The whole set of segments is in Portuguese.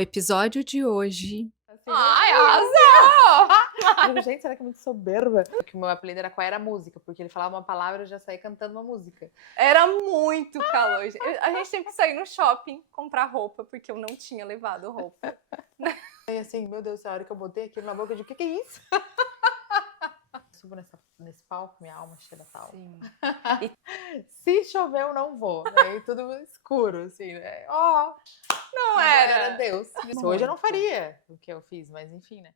No episódio de hoje. Ai, arrasou! Gente, será que é muito soberba? Porque o meu apelido era Qual Era a Música? Porque ele falava uma palavra e eu já saía cantando uma música. Era muito calor. A gente teve que sair no shopping comprar roupa, porque eu não tinha levado roupa. E assim, meu Deus, a hora que eu botei aquilo na boca, eu digo, o que é isso? Subo nesse palco, minha alma cheira tal. Sim. Se chover, eu não vou. Aí tudo escuro, assim, né? Ó, Não era Deus. Muito. Hoje eu não faria o que eu fiz, mas enfim, né?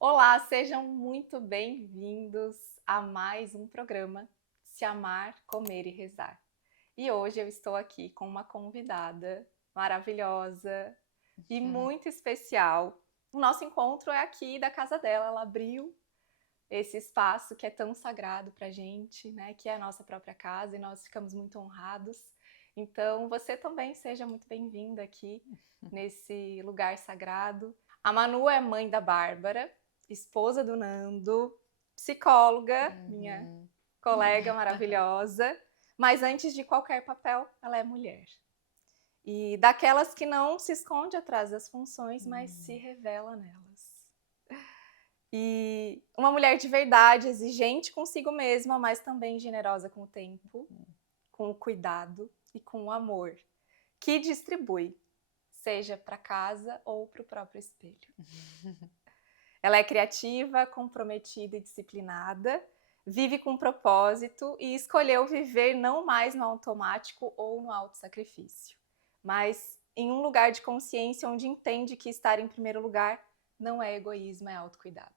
Olá, sejam muito bem-vindos a mais um programa Se Amar, Comer e Rezar. E hoje eu estou aqui com uma convidada maravilhosa e muito especial. O nosso encontro é aqui da casa dela. Ela abriu esse espaço que é tão sagrado pra gente, né? Que é a nossa própria casa e nós ficamos muito honrados. Então, você também seja muito bem-vinda aqui nesse lugar sagrado. A Manu é mãe da Bárbara, esposa do Nando, psicóloga, minha colega maravilhosa. Mas antes de qualquer papel, ela é mulher. E daquelas que não se esconde atrás das funções, mas se revela nelas. E uma mulher de verdade, exigente consigo mesma, mas também generosa com o tempo, com o cuidado e com o amor, que distribui, seja para casa ou para o próprio espelho. Ela é criativa, comprometida e disciplinada, vive com propósito e escolheu viver não mais no automático ou no autossacrifício, mas em um lugar de consciência onde entende que estar em primeiro lugar não é egoísmo, é autocuidado.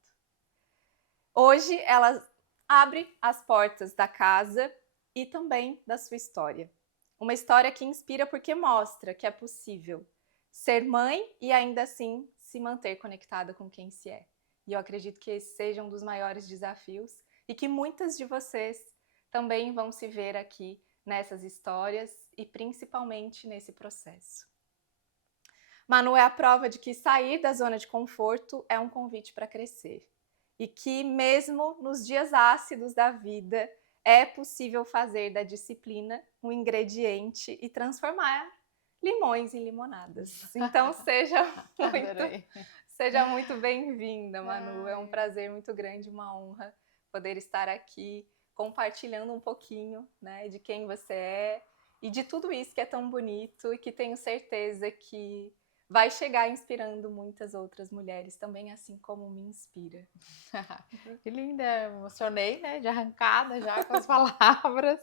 Hoje ela abre as portas da casa e também da sua história. Uma história que inspira porque mostra que é possível ser mãe e ainda assim se manter conectada com quem se é. E eu acredito que esse seja um dos maiores desafios e que muitas de vocês também vão se ver aqui nessas histórias e principalmente nesse processo. Manu é a prova de que sair da zona de conforto é um convite para crescer. E que mesmo nos dias ácidos da vida é possível fazer da disciplina um ingrediente e transformar limões em limonadas. Então seja muito bem-vinda, Manu. É um prazer muito grande, uma honra poder estar aqui compartilhando um pouquinho, né, de quem você é e de tudo isso que é tão bonito e que tenho certeza que vai chegar inspirando muitas outras mulheres também, assim como me inspira. Que linda, emocionei, né? De arrancada já com as palavras.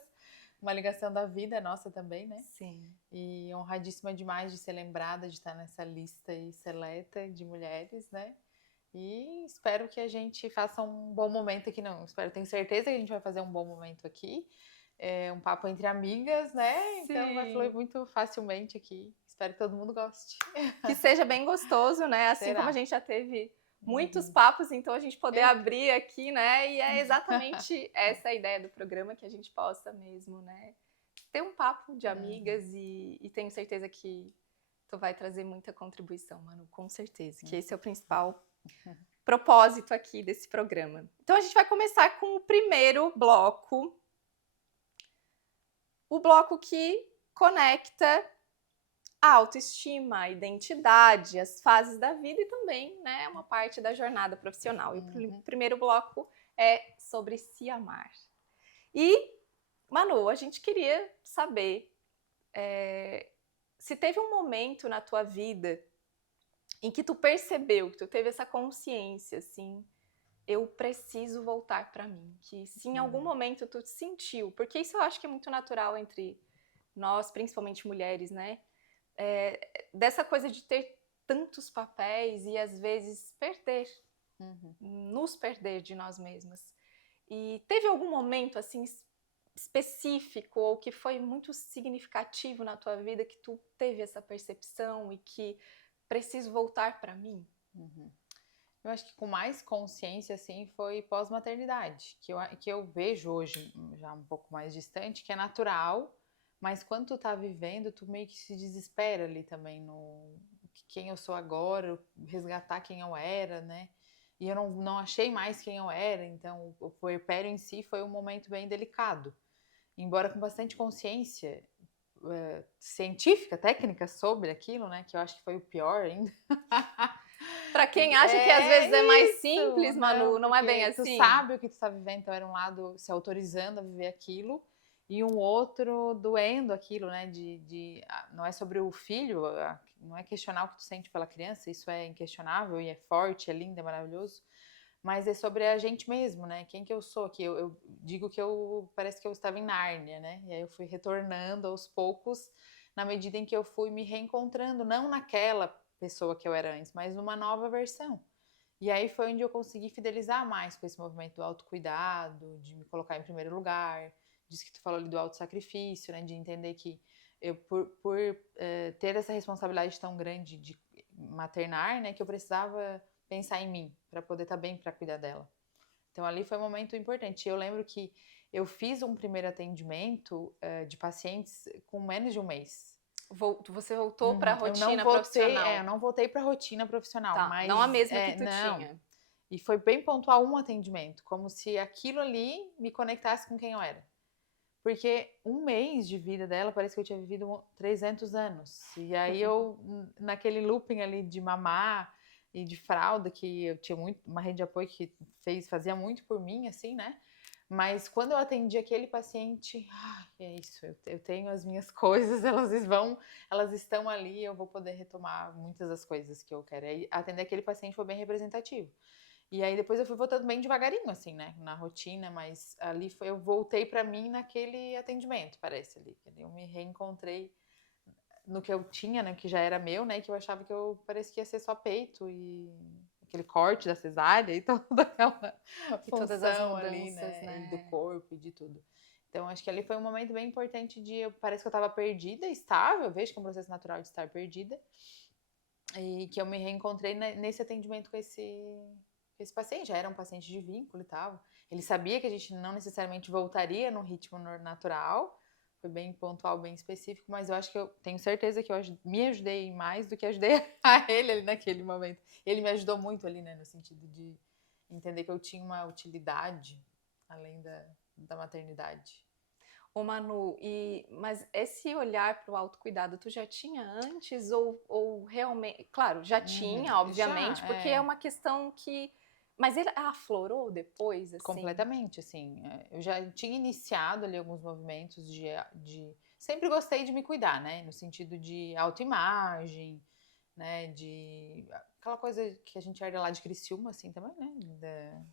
Uma ligação da vida nossa também, né? Sim. E honradíssima demais de ser lembrada, de estar nessa lista aí seleta de mulheres, né? E espero que a gente faça um bom momento aqui, não. Tenho certeza que a gente vai fazer um bom momento aqui. É um papo entre amigas, né? Sim. Então vai fluir muito facilmente aqui. Espero que todo mundo goste. Que seja bem gostoso, né? Assim Será? como a gente já teve muitos papos, então a gente poder abrir aqui, né? E é exatamente essa a ideia do programa, que a gente possa mesmo, né? Ter um papo de amigas e tenho certeza que tu vai trazer muita contribuição, Manu, com certeza. Que esse é o principal propósito aqui desse programa. Então a gente vai começar com o primeiro bloco. O bloco que conecta a autoestima, a identidade, as fases da vida e também, né, uma parte da jornada profissional. E o primeiro bloco é sobre se amar. E, Manu, a gente queria saber se teve um momento na tua vida em que tu percebeu, que tu teve essa consciência, assim, eu preciso voltar pra mim. Que se em algum momento tu sentiu, porque isso eu acho que é muito natural entre nós, principalmente mulheres, né? Dessa coisa de ter tantos papéis e às vezes nos perder de nós mesmas. E teve algum momento assim específico ou que foi muito significativo na tua vida que tu teve essa percepção e que preciso voltar para mim? Eu acho que com mais consciência, assim, foi pós-maternidade, que eu vejo hoje, já um pouco mais distante, que é natural, mas quando tu tá vivendo, tu meio que se desespera ali também no quem eu sou agora, resgatar quem eu era, né? E eu não achei mais quem eu era, então o puerpério em si foi um momento bem delicado. embora com bastante consciência científica, técnica sobre aquilo, né? Que eu acho que foi o pior ainda. Pra quem acha que às vezes é mais isso, simples, Manu, não é bem porque tu assim. sabe o que tu tá vivendo, então era um lado se autorizando a viver aquilo e um outro doendo aquilo, né? Não é sobre o filho, não é questionar o que tu sente pela criança, isso é inquestionável e é forte, é lindo, é maravilhoso, mas é sobre a gente mesmo, né? Quem que eu sou aqui? Eu digo que parece que eu estava em Nárnia, né? E aí eu fui retornando aos poucos, na medida em que eu fui me reencontrando, não naquela pessoa que eu era antes, mas numa nova versão. E aí foi onde eu consegui fidelizar mais com esse movimento do autocuidado, de me colocar em primeiro lugar, disso que tu falou ali do autossacrifício, né? De entender que eu, por ter essa responsabilidade tão grande de maternar, né? Que eu precisava pensar em mim, para poder estar bem para cuidar dela. Então ali foi um momento importante. Eu lembro que eu fiz um primeiro atendimento de pacientes com menos de um mês. Você voltou para a Eu rotina não voltei, profissional. eu não voltei para a rotina profissional, Tá, mas não a mesma que tu não. tinha. E foi bem pontual um atendimento, como se aquilo ali me conectasse com quem eu era. Porque um mês de vida dela, parece que eu tinha vivido 300 anos. E aí eu, naquele looping ali de mamar e de fralda, que eu tinha uma rede de apoio que fazia muito por mim, assim, né? Mas quando eu atendi aquele paciente, é isso, eu tenho as minhas coisas, elas estão ali, eu vou poder retomar muitas das coisas que eu quero. E atender aquele paciente foi bem representativo. E aí depois eu fui voltando bem devagarinho, assim, né, na rotina, mas ali eu voltei pra mim naquele atendimento, parece ali. Eu me reencontrei no que eu tinha, né, que já era meu, né, que eu achava que eu parecia que ia ser só peito e aquele corte da cesárea e toda aquela E todas as função mudanças, ali, né, né? do corpo e de tudo. Então, acho que ali foi um momento bem importante parece que eu estava perdida, estável, eu vejo que é um processo natural de estar perdida, e que eu me reencontrei nesse atendimento com esse paciente. Já era um paciente de vínculo e tal. Ele sabia que a gente não necessariamente voltaria num ritmo natural, foi bem pontual, bem específico, mas eu acho que eu tenho certeza que eu me ajudei mais do que ajudei a ele ali naquele momento. Ele me ajudou muito ali, né, no sentido de entender que eu tinha uma utilidade além da maternidade. Ô Manu, mas esse olhar para o autocuidado, tu já tinha antes ou realmente... Claro, já tinha, obviamente, porque é uma questão que... Mas ele aflorou depois, assim? Completamente, assim. Eu já tinha iniciado ali alguns movimentos de... Sempre gostei de me cuidar, né? No sentido de autoimagem, né? De... Aquela coisa que a gente herda lá de Criciúma, assim, também, né?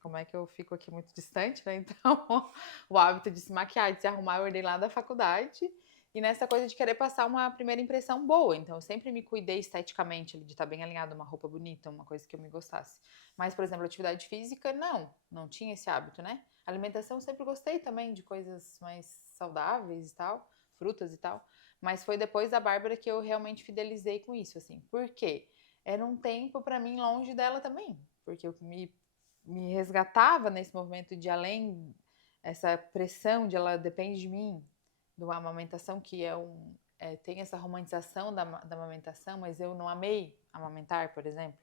Como é que eu fico aqui muito distante, né? Então, o hábito de se maquiar, de se arrumar, eu herdei lá da faculdade. E nessa coisa de querer passar uma primeira impressão boa. Então, eu sempre me cuidei esteticamente, de estar bem alinhada, uma roupa bonita, uma coisa que eu me gostasse. Mas, por exemplo, atividade física, não tinha esse hábito, né? Alimentação, eu sempre gostei também de coisas mais saudáveis e tal, frutas e tal. Mas foi depois da Bárbara que eu realmente fidelizei com isso, assim. Por quê? Era um tempo para mim longe dela também. Porque eu me resgatava nesse movimento de além essa pressão de ela depende de mim, de uma amamentação que tem essa romantização da amamentação, mas eu não amei amamentar, por exemplo.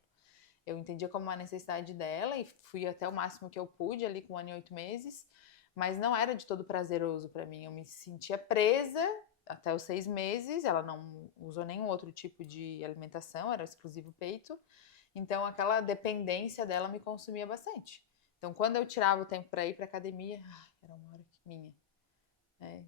Eu entendia como uma necessidade dela e fui até o máximo que eu pude ali com 1 ano e 8 meses, mas não era de todo prazeroso para mim. Eu me sentia presa até os 6 meses, ela não usou nenhum outro tipo de alimentação, era exclusivo peito. Então, aquela dependência dela me consumia bastante. Então, quando eu tirava o tempo para ir para academia, era uma hora minha.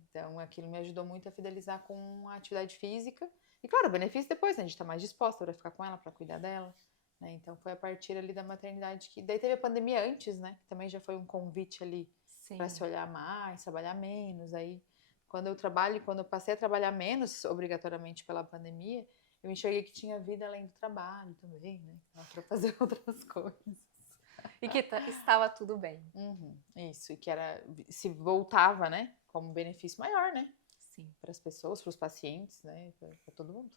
Então, aquilo me ajudou muito a fidelizar com a atividade física. E, claro, o benefício depois, né? A gente tá mais disposta para ficar com ela, para cuidar dela. Né? Então, foi a partir ali da maternidade que... Daí teve a pandemia antes, né? Que também já foi um convite ali para se olhar mais, trabalhar menos. Aí, quando eu passei a trabalhar menos, obrigatoriamente pela pandemia, eu enxerguei que tinha vida além do trabalho também, né? Para fazer outras coisas. E que estava tudo bem. Isso, e que se voltava, né? Como um benefício maior, né? Sim. Para as pessoas, para os pacientes, né? Para todo mundo.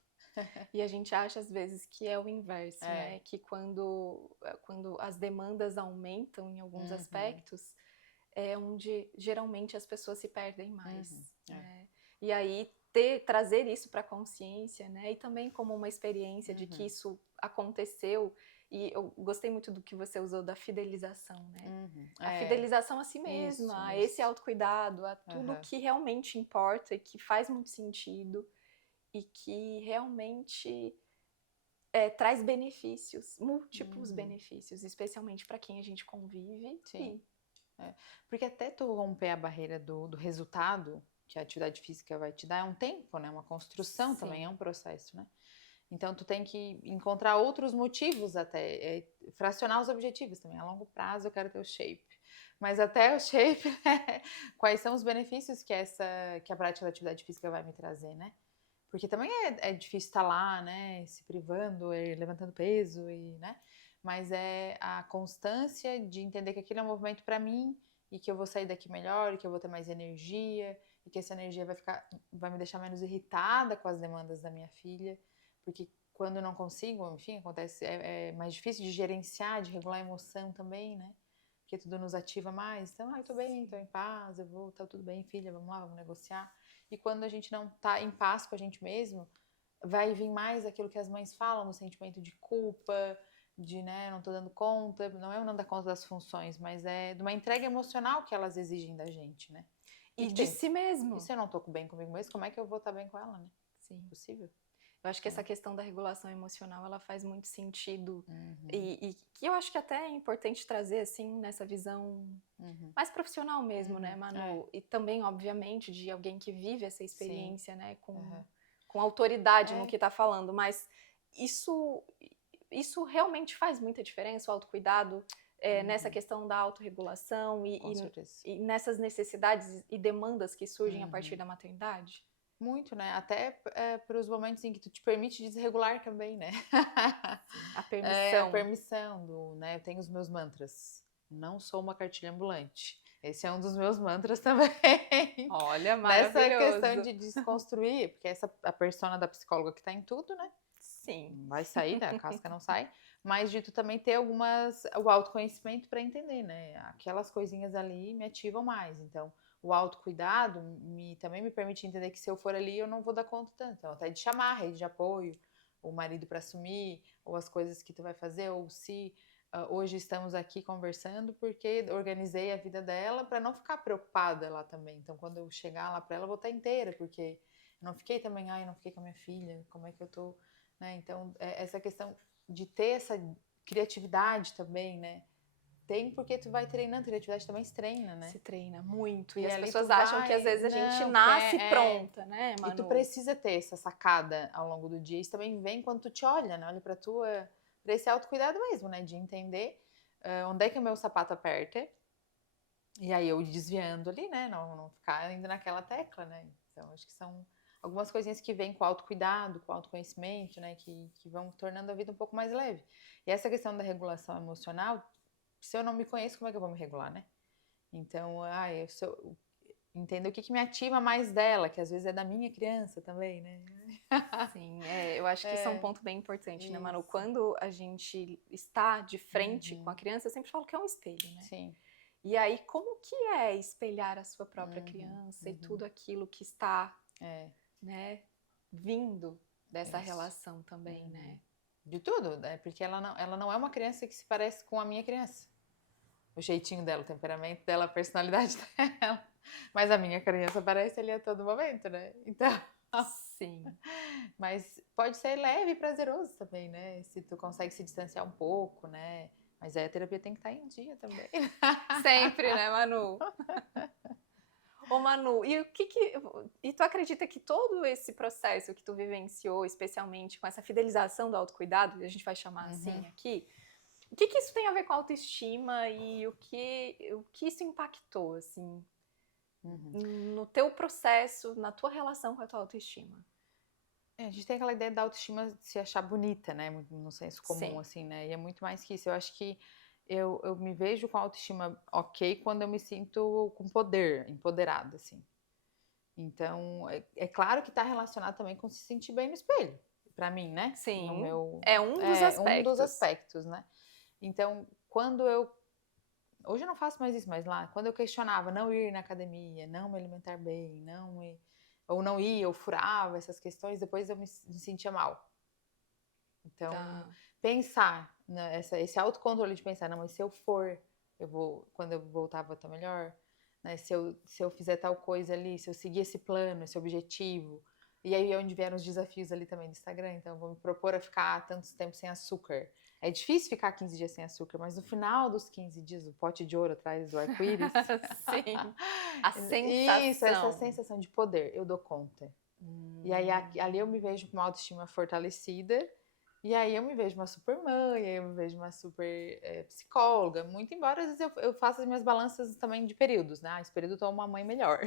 E a gente acha às vezes que é o inverso, né? Que quando as demandas aumentam em alguns aspectos, é onde geralmente as pessoas se perdem mais. Né? E aí trazer isso para a consciência, né? E também como uma experiência de que isso aconteceu, e eu gostei muito do que você usou da fidelização, né? A É, fidelização a si mesma, a esse autocuidado, a tudo Aham. que realmente importa e que faz muito sentido e que realmente traz benefícios, múltiplos benefícios, especialmente para quem a gente convive. Sim. Porque até tu romper a barreira do resultado que a atividade física vai te dar é um tempo, né? Uma construção Sim. também, é um processo, né? Então tu tem que encontrar outros motivos até, fracionar os objetivos também. A longo prazo eu quero ter o shape. Mas até o shape, né? Quais são os benefícios que a prática da atividade física vai me trazer, né? Porque também é difícil estar lá, né? Se privando, levantando peso, né? Mas é a constância de entender que aquilo é um movimento para mim e que eu vou sair daqui melhor, e que eu vou ter mais energia, e que essa energia vai me deixar menos irritada com as demandas da minha filha, porque quando eu não consigo, enfim, acontece, é mais difícil de gerenciar, de regular a emoção também, né? Porque tudo nos ativa mais. Então, eu tô bem, tô em paz, tá tudo bem, filha, vamos lá, vamos negociar. E quando a gente não tá em paz com a gente mesmo, vai vir mais aquilo que as mães falam, o sentimento de culpa, de, né, não tô dando conta, não é o não dar conta das funções, mas é de uma entrega emocional que elas exigem da gente, né? E de si mesmo. E se eu não tô bem comigo mesmo, como é que eu vou estar bem com ela, né? Sim. Possível. Eu acho que essa questão da regulação emocional, ela faz muito sentido. E que eu acho que até é importante trazer, assim, nessa visão mais profissional mesmo, né, Manu? E também, obviamente, de alguém que vive essa experiência, né, com autoridade no que tá falando. Mas isso realmente faz muita diferença, o autocuidado, nessa questão da autorregulação e nessas necessidades e demandas que surgem a partir da maternidade? Muito, né? Até para os momentos em que tu te permite desregular também, né? A permissão. A permissão né? Eu tenho os meus mantras. Não sou uma cartilha ambulante. Esse é um dos meus mantras também. Olha, maravilhoso. Nessa questão de desconstruir, porque a persona da psicóloga que tá em tudo, né? Sim. Não vai sair, a casca não sai. Mas de tu também ter o autoconhecimento para entender, né? Aquelas coisinhas ali me ativam mais. Então, o autocuidado também me permite entender que se eu for ali, eu não vou dar conta tanto. Então, até de chamar a rede de apoio, o marido para assumir, ou as coisas que tu vai fazer, ou se hoje estamos aqui conversando porque organizei a vida dela para não ficar preocupada lá também. Então, quando eu chegar lá para ela, eu vou estar inteira, porque eu não fiquei também, não fiquei com a minha filha, como é que eu tô, né? Então, essa questão de ter essa criatividade também, né? Tem porque tu vai treinando, criatividade também se treina, né? Se treina muito. E as ali pessoas acham que às vezes a gente nasce pronta, né, Manu? E tu precisa ter essa sacada ao longo do dia. Isso também vem quando tu te olha, né? Olha pra esse autocuidado mesmo, né? De entender onde é que o meu sapato aperta. E aí eu desviando ali, né? Não ficar indo naquela tecla, né? Então acho que são algumas coisinhas que vêm com o autocuidado, com o autoconhecimento, né? Que vão tornando a vida um pouco mais leve. E essa questão da regulação emocional, se eu não me conheço, como é que eu vou me regular, né? Então, eu entendo o que me ativa mais dela, que às vezes é da minha criança também, né? Sim, eu acho que isso é um ponto bem importante, né, Manu? Quando a gente está de frente com a criança, eu sempre falo que é um espelho, né? Sim. E aí, como que é espelhar a sua própria criança e tudo aquilo que está, né, vindo dessa relação também, né? De tudo, né? Porque ela não é uma criança que se parece com a minha criança. O jeitinho dela, o temperamento dela, a personalidade dela. Mas a minha criança aparece ali a todo momento, né? Então... Sim. Mas pode ser leve e prazeroso também, né? Se tu consegue se distanciar um pouco, né? Mas aí a terapia tem que estar em dia também. Sempre, né, Manu? Ô, Manu, e tu acredita que todo esse processo que tu vivenciou, especialmente com essa fidelização do autocuidado, que a gente vai chamar assim aqui, o que isso tem a ver com a autoestima e o que isso impactou, assim, no teu processo, na tua relação com a tua autoestima? A gente tem aquela ideia da autoestima de se achar bonita, né? No senso comum, assim, né? E é muito mais que isso. Eu acho que eu me vejo com a autoestima ok quando eu me sinto com poder, empoderada, assim. Então, é claro que está relacionado também com se sentir bem no espelho, pra mim, né? Sim, é um dos aspectos. Um dos aspectos, né? Então, hoje eu não faço mais isso, mas lá, quando eu questionava não ir na academia, não me alimentar bem, ou não ir, eu furava essas questões, depois eu me sentia mal. Então, pensar, né, esse autocontrole de pensar, não, mas se eu for, quando eu voltar, vou estar melhor, né? Se eu fizer tal coisa ali, se eu seguir esse plano, esse objetivo. E aí é onde vieram os desafios ali também do Instagram. Então, eu vou me propor a ficar tantos tempos sem açúcar. É difícil ficar 15 dias sem açúcar, mas no final dos 15 dias, o pote de ouro atrás do arco-íris. Sim. A Isso, essa sensação. sensação de poder, eu dou conta. E aí ali eu me vejo com uma autoestima fortalecida. E aí eu me vejo uma super mãe, aí eu me vejo uma super psicóloga. Muito embora às vezes eu faça as minhas balanças também de períodos, né? Esse período eu tô uma mãe melhor.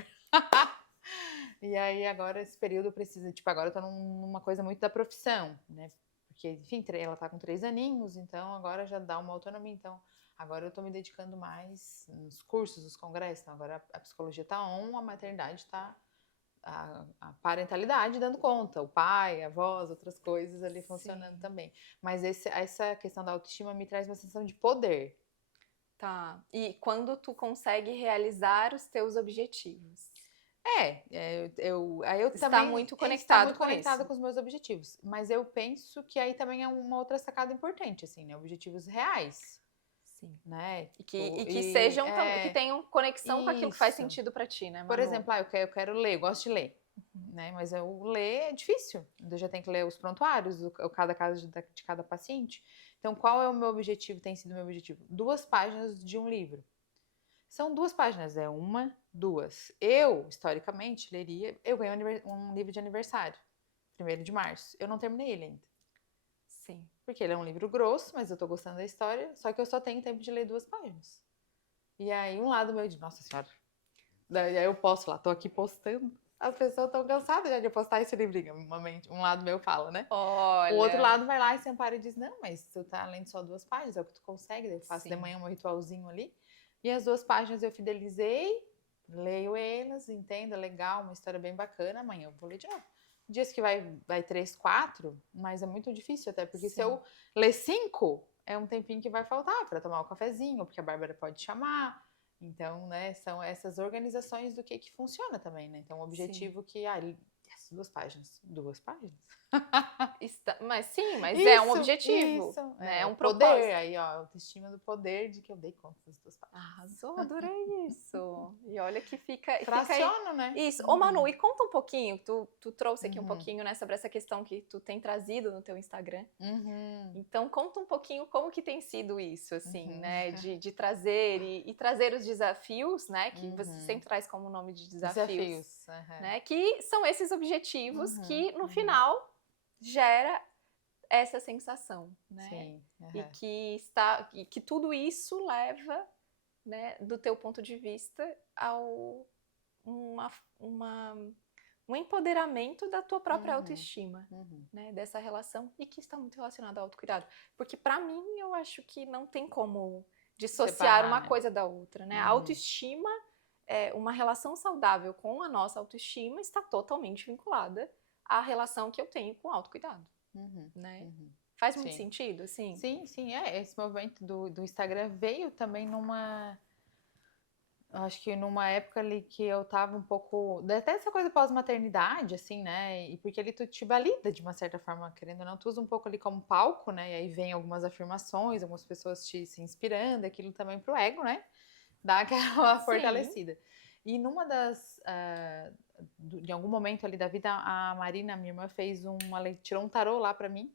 E aí agora esse período precisa, tipo, agora eu tô numa coisa muito da profissão, né? Porque, enfim, ela tá com 3 aninhos, então agora já dá uma autonomia. Então, agora eu tô me dedicando mais nos cursos, nos congressos. Então, agora a psicologia tá on, a maternidade tá a parentalidade dando conta, o pai, a voz, outras coisas ali funcionando também. Mas essa questão da autoestima me traz uma sensação de poder. Tá. E quando tu consegue realizar os teus objetivos? Aí eu Está também muito está conectado muito com conectada isso. com os meus objetivos. Mas eu penso que aí também é uma outra sacada importante, assim, né? Objetivos reais. Sim. Né? E que sejam que tenham conexão com aquilo que faz Isso. sentido pra ti, né, Manu? Por exemplo, eu quero ler, eu gosto de ler. Né? Mas eu ler é difícil. Eu já tenho que ler os prontuários, cada caso de cada paciente. Então, qual é o meu objetivo? Tem sido o meu objetivo? 2 páginas de um livro. São 2 páginas, é 1, 2. Eu, historicamente, leria. Eu ganhei um livro de aniversário, 1º de março. Eu não terminei ele ainda. Sim. Porque ele é um livro grosso, mas eu tô gostando da história, só que eu só tenho tempo de ler 2 páginas. E aí, um lado meu diz, nossa senhora. Daí eu posto lá, tô aqui postando. As pessoas estão cansadas já de postar esse livrinho. Um lado meu fala, né? Olha. O outro lado vai lá e se ampara e diz, não, mas tu tá lendo só 2 páginas, é o que tu consegue. Daí eu faço de manhã um ritualzinho ali. E as 2 páginas eu fidelizei, leio elas, entendo, é legal, uma história bem bacana. Amanhã eu vou ler de novo. Dias que vai 3, 4, mas é muito difícil até, porque se eu ler 5, é um tempinho que vai faltar para tomar um cafezinho, porque a Bárbara pode chamar. Então, né, são essas organizações do que funciona também, né? Então, o objetivo que... yes, 2 páginas. 2 páginas? Mas isso, é um objetivo. Isso, né? É um poder, propósito. aí, ó, autoestima do poder de que eu dei conta das 2 páginas. Arrasou, adorei isso. E olha que fica Fraciono, aí. né? Isso. Ô, Manu, e conta um pouquinho, tu trouxe aqui um pouquinho, né, sobre essa questão que tu tem trazido no teu Instagram. Então, conta um pouquinho como que tem sido isso, assim, né, de trazer e trazer os desafios, né, que você sempre traz como nome de desafios. Né, que são esses objetivos que, no final, gera essa sensação, né? Sim. E que tudo isso leva, né, do teu ponto de vista, ao um empoderamento da tua própria autoestima, né, dessa relação, e que está muito relacionado ao autocuidado. Porque, para mim, eu acho que não tem como dissociar separar, uma coisa da outra, né? A autoestima, uma relação saudável com a nossa autoestima está totalmente vinculada à relação que eu tenho com o autocuidado, né? Faz muito sentido, assim? Sim. Esse movimento do Instagram veio também acho que numa época ali que eu tava um pouco... Até essa coisa pós-maternidade, assim, né? E porque ali tu te valida de uma certa forma, querendo ou não. Tu usa um pouco ali como palco, né? E aí vem algumas afirmações, algumas pessoas se inspirando, aquilo também pro ego, né? Dá aquela fortalecida. E numa de algum momento ali da vida, a Marina, minha irmã, tirou um tarô lá pra mim.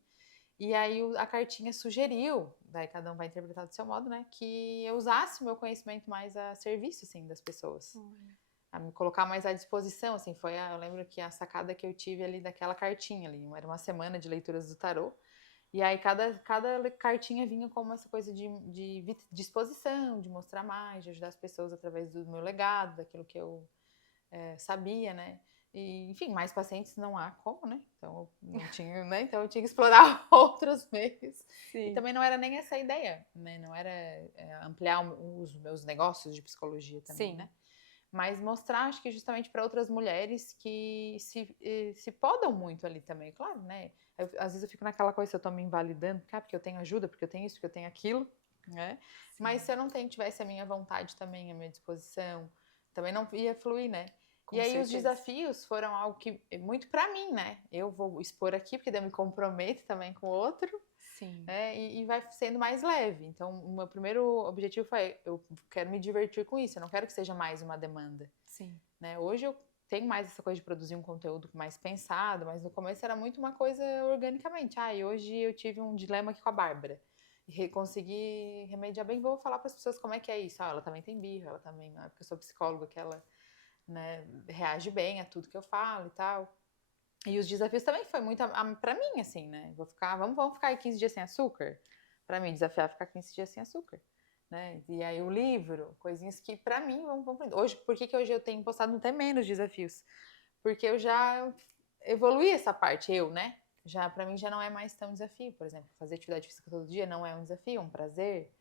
E aí a cartinha sugeriu, daí cada um vai interpretar do seu modo, né? Que eu usasse o meu conhecimento mais a serviço, assim, das pessoas. A me colocar mais à disposição, assim. Eu lembro que a sacada que eu tive ali daquela cartinha ali, era uma semana de leituras do tarô. E aí cada cartinha vinha como essa coisa de disposição, de mostrar mais, de ajudar as pessoas através do meu legado, daquilo que eu sabia, né? E, enfim, mais pacientes não há como, né? Então eu não tinha, né? Então eu tinha que explorar outros meios. E também não era nem essa a ideia, né? Não era ampliar os meus negócios de psicologia também, né? Mas mostrar, acho que justamente para outras mulheres que se podam muito ali também, claro, né? Às vezes eu fico naquela coisa, se eu tô me invalidando, porque eu tenho ajuda, porque eu tenho isso, porque eu tenho aquilo, né? Mas se eu não tivesse a minha vontade também, a minha disposição, também não ia fluir, né? E aí os desafios foram algo que, muito pra mim, né? Eu vou expor aqui, porque daí eu me comprometo também com o outro. Sim. né? E vai sendo mais leve. Então, o meu primeiro objetivo foi, eu quero me divertir com isso, eu não quero que seja mais uma demanda, Sim. né? Hoje eu tenho mais essa coisa de produzir um conteúdo mais pensado, mas no começo era muito uma coisa organicamente. E hoje eu tive um dilema aqui com a Bárbara. E consegui remediar bem, vou falar para as pessoas como é que é isso. Ela também tem birra, ela também, não é porque eu sou psicóloga que ela, né, reage bem a tudo que eu falo e tal. E os desafios também foi muito pra mim, assim, né? Vamos ficar aí 15 dias sem açúcar? Pra mim, desafiar ficar 15 dias sem açúcar, né? E aí o livro, coisinhas que pra mim vão hoje, por que hoje eu tenho postado até menos desafios? Porque eu já evoluí essa parte, né? Já pra mim já não é mais tão desafio, por exemplo, fazer atividade física todo dia não é um desafio, é um prazer.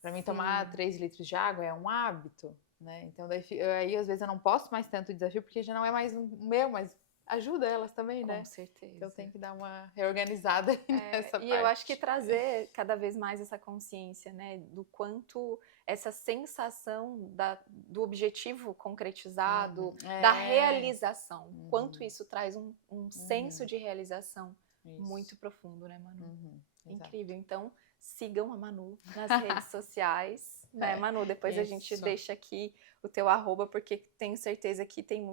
Pra mim tomar 3 litros de água é um hábito, né? Então daí, aí às vezes eu não posto mais tanto desafio porque já não é mais o meu, mas ajuda elas também, né? Com certeza. Então tem que dar uma reorganizada aí nessa parte. E eu acho que trazer cada vez mais essa consciência, né, do quanto essa sensação do objetivo concretizado, da realização, quanto isso traz um senso de realização muito profundo, né, Manu? Incrível. Então, sigam a Manu nas redes sociais, né, Manu? Depois a gente deixa aqui o teu @, porque tenho certeza que tem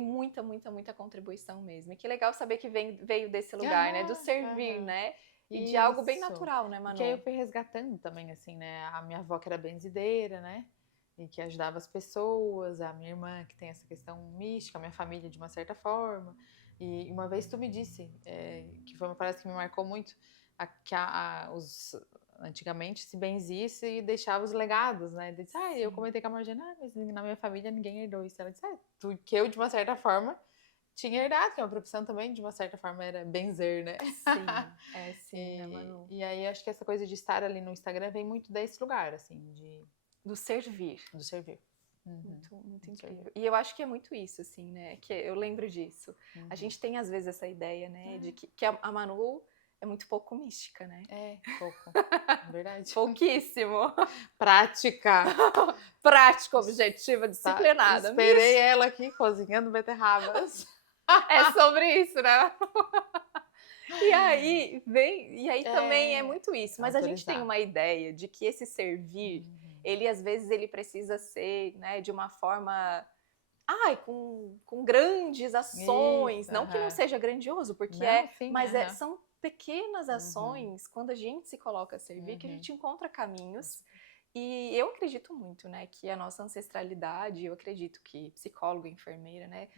muita contribuição mesmo. E que legal saber que veio desse lugar, né? Do servir, né? E de algo bem natural, né, Manu? Que aí eu fui resgatando também, assim, né? A minha avó que era benzideira, né? E que ajudava as pessoas, a minha irmã que tem essa questão mística, a minha família de uma certa forma. E uma vez tu me disse, que foi uma frase que me marcou muito, que antigamente se benzisse e deixava os legados, né? Eu comentei com a Margina, mas na minha família ninguém herdou isso. Ela disse, que eu, de uma certa forma, tinha herdado, que é uma profissão também, de uma certa forma, era benzer, né? Sim, né, Manu? E aí, acho que essa coisa de estar ali no Instagram vem muito desse lugar, assim, do servir. Do servir. Muito incrível. E eu acho que é muito isso, assim, né? Que eu lembro disso. A gente tem, às vezes, essa ideia, né? De que a Manu é muito pouco mística, né? Pouco. Verdade. Pouquíssimo. Prática. Prática, objetiva, disciplinada. Esperei ela aqui cozinhando beterrabas. É sobre isso, né? E aí também é muito isso. Mas a gente tem uma ideia de que esse servir, ele às vezes ele precisa ser, né, de uma forma... com grandes ações. Isso, não que não seja grandioso, porque são pequenas ações, quando a gente se coloca a servir, que a gente encontra caminhos. E eu acredito muito, né, que a nossa ancestralidade, eu acredito que psicóloga, enfermeira, né,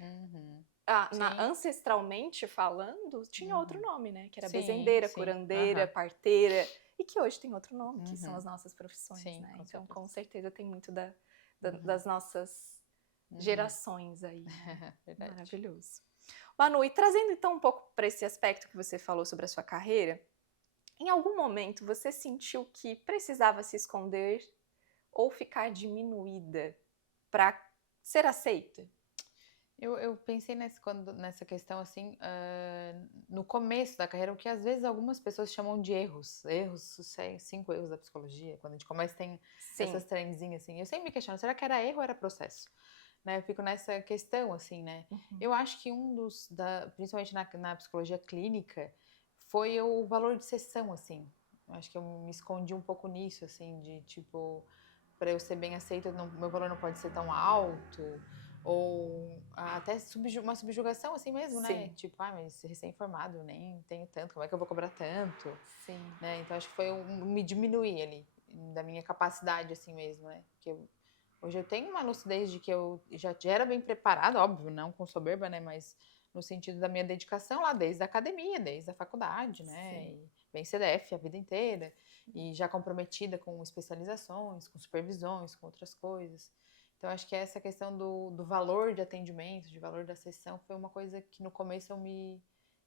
ancestralmente falando, tinha outro nome, né, que era bezendeira, curandeira, parteira, e que hoje tem outro nome, que são as nossas profissões, né? Então, com certeza tem muito das nossas gerações aí. Né? Maravilhoso. Manu, e trazendo então um pouco para esse aspecto que você falou sobre a sua carreira, em algum momento você sentiu que precisava se esconder ou ficar diminuída para ser aceita? Eu pensei nessa questão, assim, no começo da carreira, o que às vezes algumas pessoas chamam de erros, 5 erros da psicologia, quando a gente começa tem essas trendzinhas, assim. Eu sempre me questiono, será que era erro ou era processo? Né, eu fico nessa questão, assim, né? Eu acho que principalmente na psicologia clínica, foi o valor de sessão, assim. Eu acho que eu me escondi um pouco nisso, assim, de tipo, para eu ser bem aceita, meu valor não pode ser tão alto, ou até uma subjugação, assim mesmo, né? Tipo, mas recém-formado, eu nem tenho tanto, como é que eu vou cobrar tanto? Né? Então, acho que foi me diminuir ali, da minha capacidade, assim mesmo, né? Porque hoje eu tenho uma lucidez de que eu já era bem preparada, óbvio, não com soberba, né? Mas no sentido da minha dedicação lá, desde a academia, desde a faculdade, né? E bem CDF a vida inteira. E já comprometida com especializações, com supervisões, com outras coisas. Então, acho que essa questão do valor de atendimento, de valor da sessão, foi uma coisa que no começo eu me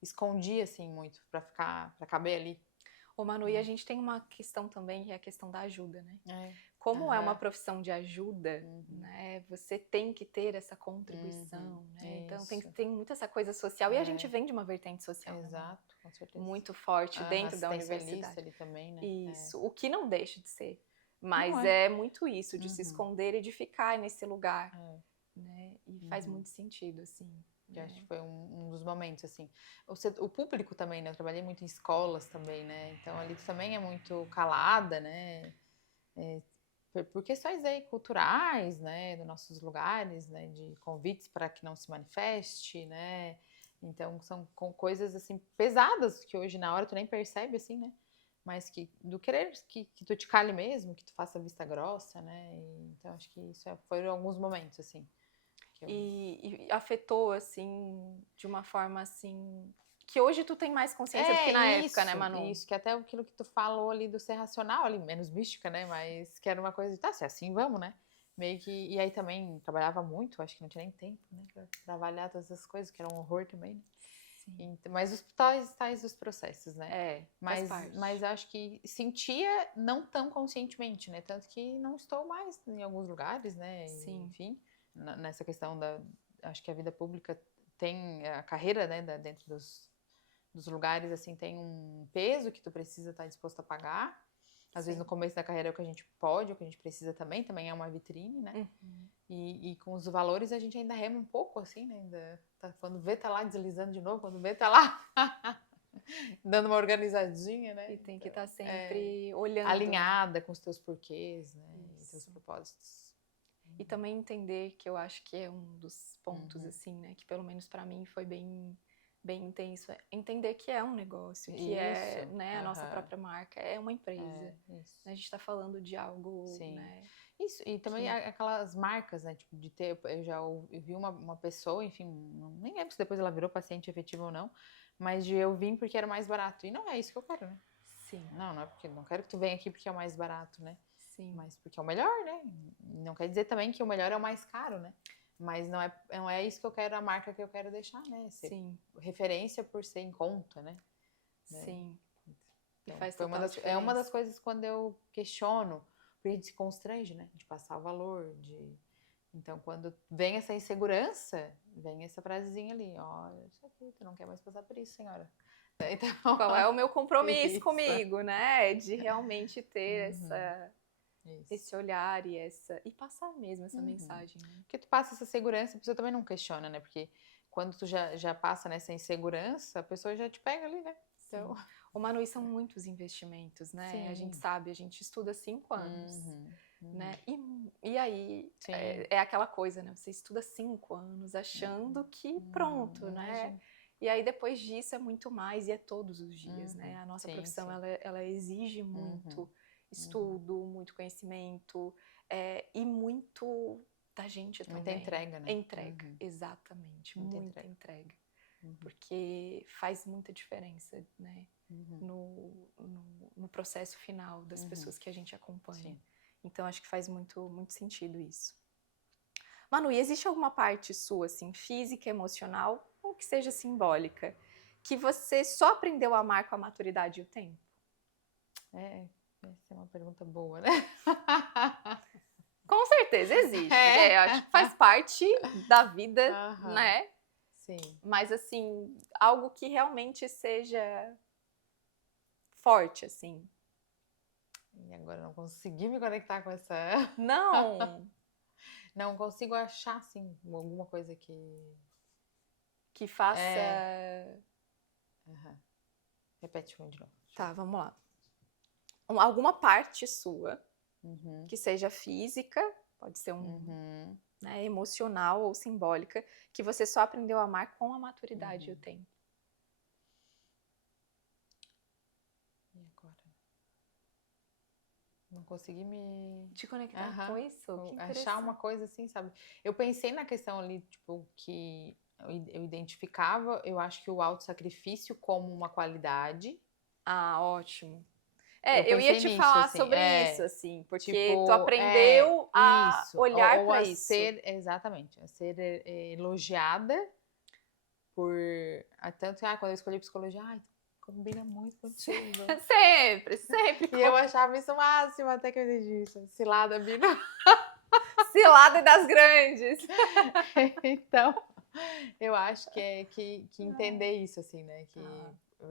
escondi, assim, muito, para caber ali. Ô Manu, e a gente tem uma questão também, que é a questão da ajuda, né? Como é uma profissão de ajuda, né? Você tem que ter essa contribuição, né? Então tem muito essa coisa social. E a gente vem de uma vertente social. Exato, né? Com certeza. Muito forte dentro da universidade. Ali também, né? Isso, o que não deixa de ser. Mas é muito isso, de se esconder e de ficar nesse lugar. Né? E faz muito sentido, assim. Que acho que foi um dos momentos, assim. O público também, né? Eu trabalhei muito em escolas também, né? Então ali tu também é muito calada, né? Por questões aí culturais, né? Dos nossos lugares, né? De convites para que não se manifeste, né? Então são coisas assim pesadas que hoje na hora tu nem percebe, assim, né? Mas que do querer que tu te cale mesmo, que tu faça vista grossa, né? Então acho que isso foram alguns momentos, assim. E afetou, assim, de uma forma, assim, que hoje tu tem mais consciência do que na época, né, Manu? Isso, que até aquilo que tu falou ali do ser racional, ali, menos mística, né, mas que era uma coisa de, tá, se é assim, vamos, né? Meio que, e aí também trabalhava muito, acho que não tinha nem tempo, né, pra trabalhar todas essas coisas, que era um horror também, né? Mas os tais dos processos, né? Faz parte. Mas acho que sentia não tão conscientemente, né? Tanto que não estou mais em alguns lugares, né? Sim. Enfim, nessa questão acho que a vida pública tem a carreira, né? Dentro dos lugares, assim, tem um peso que tu precisa estar disposto a pagar. Às vezes no começo da carreira é o que a gente pode, o que a gente precisa também é uma vitrine, né? E com os valores a gente ainda rema um pouco, assim, né? Ainda quando vê tá lá deslizando de novo, quando vê tá lá dando uma organizadinha, né? E tem que estar sempre olhando. Alinhada, né? Com os teus porquês, né? E teus propósitos. E também entender, que eu acho que é um dos pontos, assim, né? Que pelo menos pra mim foi bem intenso. Entender que é um negócio, que é, né, a nossa própria marca, é uma empresa. A gente tá falando de algo, né? Isso, e também aquelas marcas, né, tipo, de ter, eu vi uma pessoa, enfim, nem lembro se depois ela virou paciente efetiva ou não, mas de eu vim porque era mais barato, e não é isso que eu quero, né? Sim. Não é porque, não quero que tu venha aqui porque é o mais barato, né? Sim. Mas porque é o melhor, né? Não quer dizer também que o melhor é o mais caro, né? Mas não é isso que eu quero, a marca que eu quero deixar, né? Sim. Referência por ser em conta, né? Sim. Então, e faz foi total é uma das coisas quando eu questiono, porque a gente se constrange, né? De passar o valor, Então, quando vem essa insegurança, vem essa frasezinha ali, olha, isso aqui, tu não quer mais passar por isso, senhora. Então, qual é o meu compromisso comigo, né? De realmente ter esse olhar e passar mesmo essa mensagem. Né? Porque tu passa essa segurança, a pessoa também não questiona, né? Porque quando tu já passa nessa insegurança, a pessoa já te pega ali, né? Então... O Manu, são muitos investimentos, né? Sim. A gente sabe, a gente estuda 5 anos, né? E aí é aquela coisa, né? Você estuda 5 anos achando que pronto, né? E aí depois disso é muito mais e é todos os dias, né? A nossa profissão, ela exige muito estudo, muito conhecimento e muito da gente também. Muita entrega, né? Entrega, exatamente. Muita entrega. Porque faz muita diferença, né? No processo final das pessoas que a gente acompanha. Sim. Então, acho que faz muito, muito sentido isso. Manu, e existe alguma parte sua, assim, física, emocional, ou que seja simbólica, que você só aprendeu a amar com a maturidade e o tempo? Essa é uma pergunta boa, né? Com certeza existe. Acho que faz parte da vida, né? Sim. Mas, assim, algo que realmente seja forte, assim. E agora eu não consegui me conectar com essa... Não! Não consigo achar, assim, alguma coisa que faça... Repete de novo. Tá, vamos lá. Alguma parte sua que seja física, pode ser né, emocional ou simbólica, que você só aprendeu a amar com a maturidade e o tempo. E agora? Não consegui te conectar com isso? Que achar uma coisa assim, sabe? Eu pensei na questão ali, tipo, que eu identificava, eu acho que o autossacrifício como uma qualidade. Ah, ótimo. Eu ia te falar assim, sobre isso, assim, porque tipo, tu aprendeu a olhar para isso. Exatamente, a ser elogiada por... Tanto quando eu escolhi psicologia, combina muito contigo. sempre. E eu achava isso o máximo, até que eu entendi isso. Cilada, Bina. Cilada das grandes. Então, eu acho que entender isso, assim, né? Que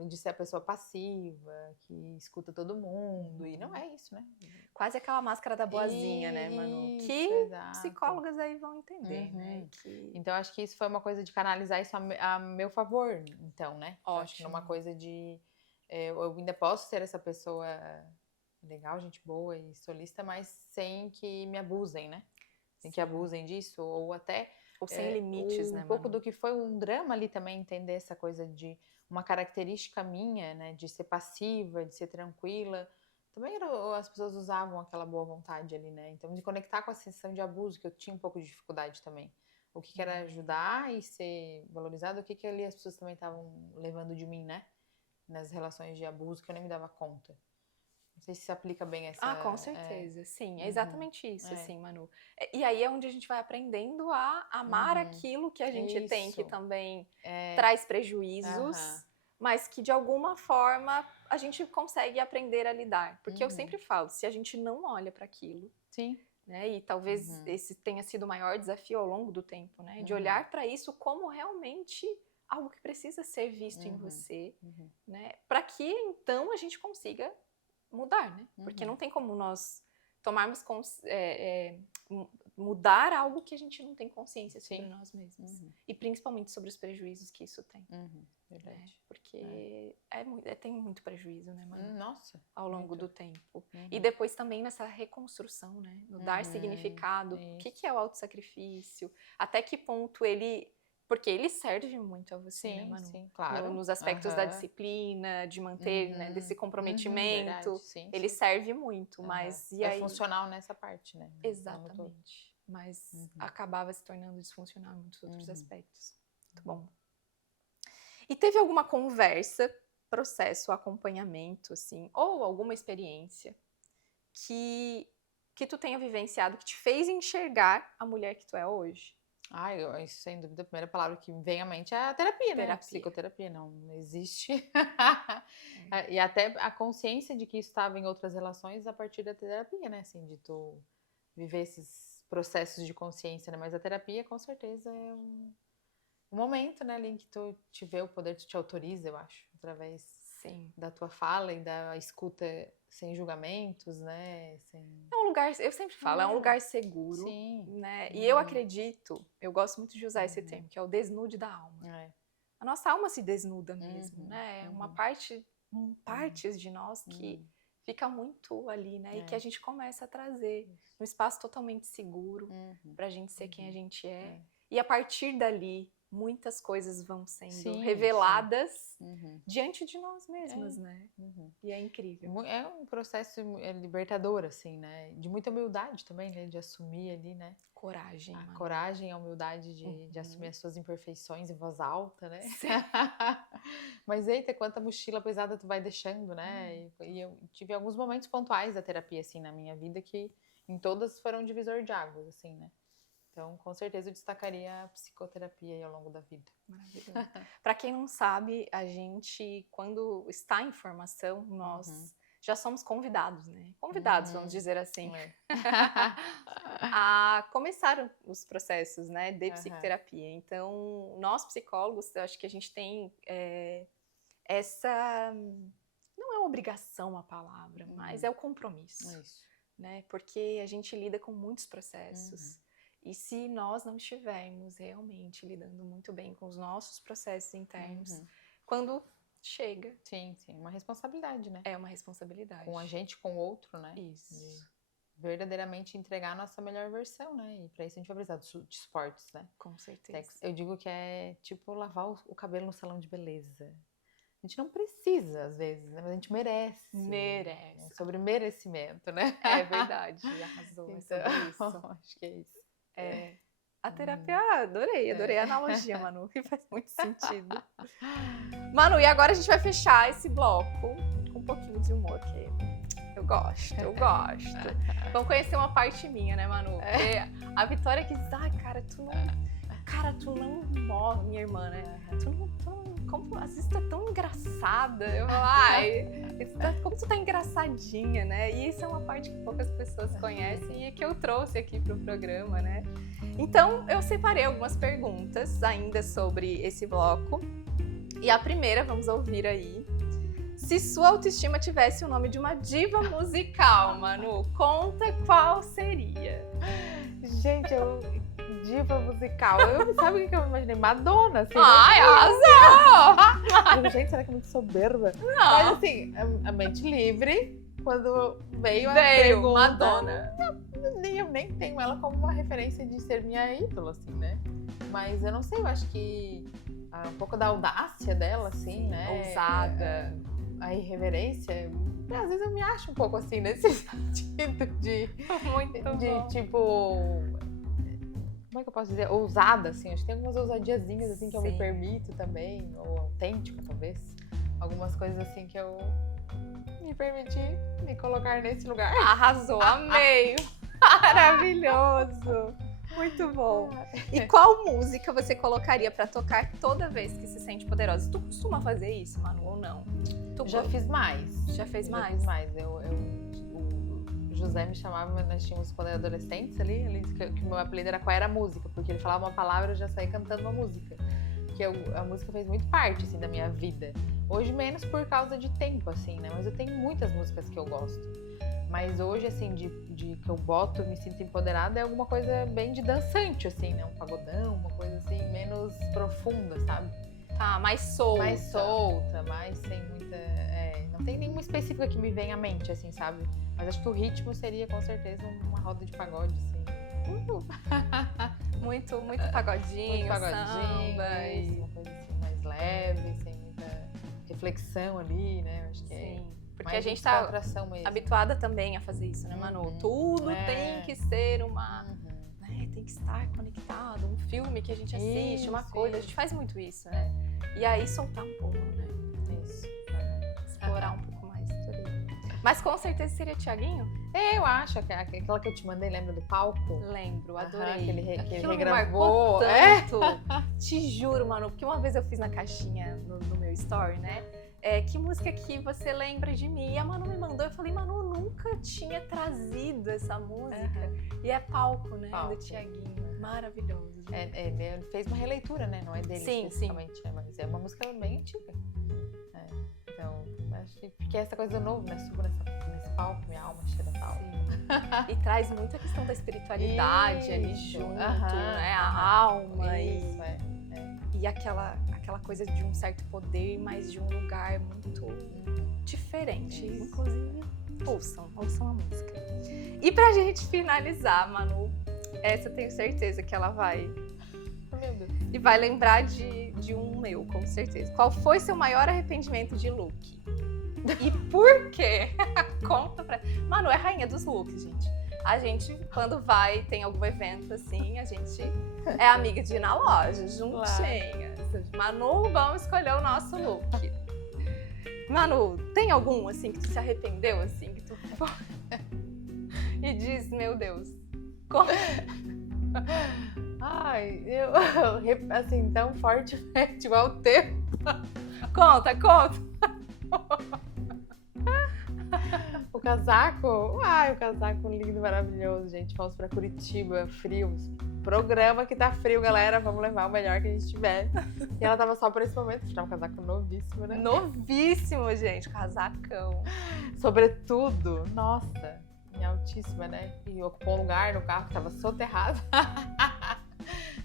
de ser a pessoa passiva, que escuta todo mundo, e não é isso, né? Quase aquela máscara da boazinha, né, Manu? Isso, Que exato. psicólogas aí vão entender, né? Então, acho que isso foi uma coisa de canalizar isso a meu favor, então, né? Então, acho que Ótimo. numa coisa de... eu ainda posso ser essa pessoa legal, gente boa e solista, mas sem que me abusem, né? Sem que abusem disso, ou até... Ou sem limites, né, Um pouco Manu? do que foi um drama ali também, entender essa coisa de uma característica minha, né? De ser passiva, de ser tranquila. Também as pessoas usavam aquela boa vontade ali, né? Então, me conectar com a sensação de abuso, que eu tinha um pouco de dificuldade também. O que era ajudar e ser valorizado, o que ali as pessoas também estavam levando de mim, né? Nas relações de abuso, que eu nem me dava conta. Não sei se aplica bem essa... Com certeza, sim. É exatamente isso, assim, Manu. E aí é onde a gente vai aprendendo a amar aquilo que a gente tem, que também traz prejuízos, mas que de alguma forma a gente consegue aprender a lidar. Porque eu sempre falo, se a gente não olha para aquilo, né, e talvez esse tenha sido o maior desafio ao longo do tempo, né, de olhar para isso como realmente algo que precisa ser visto em você, né, para que então a gente consiga mudar, né? Porque não tem como nós tomarmos mudar algo que a gente não tem consciência sobre nós mesmos. E principalmente sobre os prejuízos que isso tem. Verdade. Porque tem muito prejuízo, né, Manu? Nossa. Ao longo do tempo. E depois também nessa reconstrução, né? No dar significado. O que é o autossacrifício? Até que ponto ele... Porque ele serve muito a você, né, Manu? Sim, claro. Nos aspectos da disciplina, de manter, né, desse comprometimento. Ele serve muito, mas... E aí... funcional nessa parte, né? Exatamente. Mas acabava se tornando disfuncional em muitos outros aspectos. Muito bom. E teve alguma conversa, processo, acompanhamento, assim, ou alguma experiência que tu tenha vivenciado, que te fez enxergar a mulher que tu é hoje? Isso, sem dúvida, a primeira palavra que vem à mente é a terapia, né? A psicoterapia, não existe. E até a consciência de que isso estava em outras relações a partir da terapia, né? Assim, de tu viver esses processos de consciência, né? Mas a terapia, com certeza, é um momento, né, ali em que tu te vê o poder, tu te autoriza, eu acho, através da tua fala e da escuta sem julgamentos, né? É um lugar, eu sempre falo, é um lugar seguro, né? E eu acredito, eu gosto muito de usar esse termo, que é o desnude da alma. A nossa alma se desnuda mesmo, né? É uma partes de nós que fica muito ali, né? E que a gente começa a trazer um espaço totalmente seguro pra gente ser quem a gente é. E a partir dali, muitas coisas vão sendo reveladas diante de nós mesmos, né? E é incrível. É um processo libertador, assim, né? De muita humildade também, né? De assumir ali, né? Coragem. A coragem, a humildade de assumir as suas imperfeições em voz alta, né? Mas eita, quanta mochila pesada tu vai deixando, né? E eu tive alguns momentos pontuais da terapia, assim, na minha vida, que em todas foram um divisor de águas, assim, né? Então, com certeza, eu destacaria a psicoterapia aí ao longo da vida. Maravilhoso. Para quem não sabe, a gente, quando está em formação, nós já somos convidados, né? Convidados, vamos dizer assim, a começar os processos, né, de psicoterapia. Então, nós psicólogos, eu acho que a gente tem essa... Não é uma obrigação a palavra, mas é o compromisso. Né? Porque a gente lida com muitos processos. E se nós não estivermos realmente lidando muito bem com os nossos processos internos, quando chega... Sim, uma responsabilidade, né? É uma responsabilidade. Com a gente, com o outro, né? Isso. De verdadeiramente entregar a nossa melhor versão, né? E pra isso a gente vai precisar de suportes, né? Com certeza. Eu digo que é tipo lavar o cabelo no salão de beleza. A gente não precisa, às vezes, né? Mas a gente merece. Merece. Né? Sobre merecimento, né? É verdade, arrasou. Então, é sobre isso. Acho que é isso. A terapia, adorei a analogia, Manu, que faz muito sentido. Manu, e agora a gente vai fechar esse bloco com um pouquinho de humor, que eu gosto. Vamos conhecer uma parte minha, né, Manu? Porque a Vitória que diz, tu não morre, minha irmã, né? Às vezes tu é tão engraçada. Eu falo, como tu tá engraçadinha, né? E isso é uma parte que poucas pessoas conhecem e que eu trouxe aqui pro programa, né? Então, eu separei algumas perguntas ainda sobre esse bloco. E a primeira, vamos ouvir aí. Se sua autoestima tivesse o nome de uma diva musical, Manu, conta qual seria. Gente, diva musical. Sabe o que eu imaginei? Madonna, assim. Ai, arrasou! Gente, será que é muito soberba? Não. Mas assim, a mente livre, quando veio a Veio, pergunta, Madonna. Eu nem tenho ela como uma referência de ser minha ídola, assim, né? Mas eu não sei, eu acho que um pouco da audácia dela, assim, né? Ousada. A irreverência. Às vezes eu me acho um pouco assim, nesse sentido de Muito bom. tipo... Como é que eu posso dizer? Ousada, assim. Acho que tem algumas ousadiazinhas, assim, que eu me Sim. permito também. Ou autêntica, talvez. Algumas coisas, assim, que eu me permiti me colocar nesse lugar. Arrasou, amei. Maravilhoso. Muito bom. E qual música você colocaria pra tocar toda vez que se sente poderosa? Tu costuma fazer isso, Manu, ou não? Tu Já fiz mais. Já fez Já mais? fiz mais. O José me chamava, nós tínhamos quando era adolescentes ali, ele disse que o meu apelido era Qual Era a Música, porque ele falava uma palavra e eu já saía cantando uma música. Porque a música fez muito parte, assim, da minha vida. Hoje menos por causa de tempo, assim, né? Mas eu tenho muitas músicas que eu gosto. Mas hoje, assim, de que eu boto e me sinto empoderada é alguma coisa bem de dançante, assim, né? Um pagodão, uma coisa assim, menos profunda, sabe? Tá, mais solta. Mais solta, mais sem muita... não tem nenhuma específica que me venha à mente, assim, sabe? Mas acho que o ritmo seria, com certeza, uma roda de pagode, assim. Muito pagodinho, Muito pagodinho, samba. uma coisa assim mais leve, sem muita reflexão ali, né? Acho que Sim, porque mais a gente de tá descontração mesmo. habituada também a fazer isso, né, Manu? Uhum. Tudo É. tem que ser uma... Uhum. né, tem que estar conectado, um filme que a gente assiste, uma Isso, coisa. A isso. gente faz muito isso, né? E aí soltar um pouco, né? Isso. Explorar um pouco mais isso ali. Mas com certeza seria Thiaguinho? Eu acho que aquela que eu te mandei, lembra do palco? Lembro, Aham, adorei. que ele Aquilo me regravou. marcou tanto. Te juro, Manu, porque uma vez eu fiz na caixinha no meu story, né? Que música que você lembra de mim? E a Manu me mandou, eu falei, Manu, eu nunca tinha trazido essa música. E é Palco, né? Palco. Do Thiaguinho. Maravilhoso. Ele fez uma releitura, né? Não é dele Sim, especificamente, né? Mas é uma música bem antiga. Então, acho que é essa coisa do novo, né? Subo nesse palco, minha alma cheira tal. E traz muita questão da espiritualidade ali Isso. junto, Aham, né? A aham. alma Isso, e aquela coisa de um certo poder, mas de um lugar muito diferente. Isso. Inclusive, ouçam a música. E pra gente finalizar, Manu, essa eu tenho certeza que ela vai. Meu Deus. E vai lembrar de um meu, com certeza. Qual foi seu maior arrependimento de look? E por quê? Conta pra... Manu é rainha dos looks, gente. A gente, quando tem algum evento assim, a gente é amiga de ir na loja, juntinhas. Manu, vamos escolher o nosso look. Manu, tem algum, assim, que tu se arrependeu, assim, que tu... e diz, meu Deus, como... Ai, assim, tão fortemente, igual o tempo. Conta. O casaco, o casaco lindo, maravilhoso, gente. Vamos pra Curitiba, frio. Programa que tá frio, galera. Vamos levar o melhor que a gente tiver. E ela tava só por esse momento, tinha um casaco novíssimo, né? Novíssimo, gente, casacão. Sobretudo, nossa, em altíssima, né? E ocupou um lugar no carro que tava soterrado.